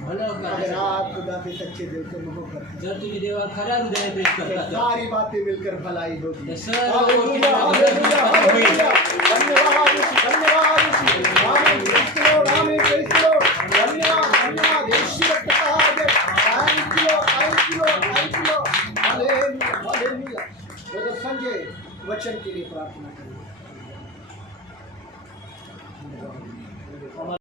भलं अगर करण्यासाठी. आप खुदा के सच्चे दिल से मोहब्बत करें, जर तुम्ही देवा खऱ्या हृदयाने प्रेम तो करता तर सारी बातें मिलकर भलाई होगी। तर सर्व गोष्टी हालेलुया, हालेलुया, हालेलुया। होईल. धन्यवाद यीशु, धन्यवाद यीशु। आमीन, प्रेज द लॉर्ड, आमीन, प्रेज द लॉर्ड। धन्यवाद, धन्यवाद यीशु रक्त का आगे। Thank you, thank you, thank you. Hallelujah, hallelujah. Brother Sanjay वचन के लिए प्रार्थना करें।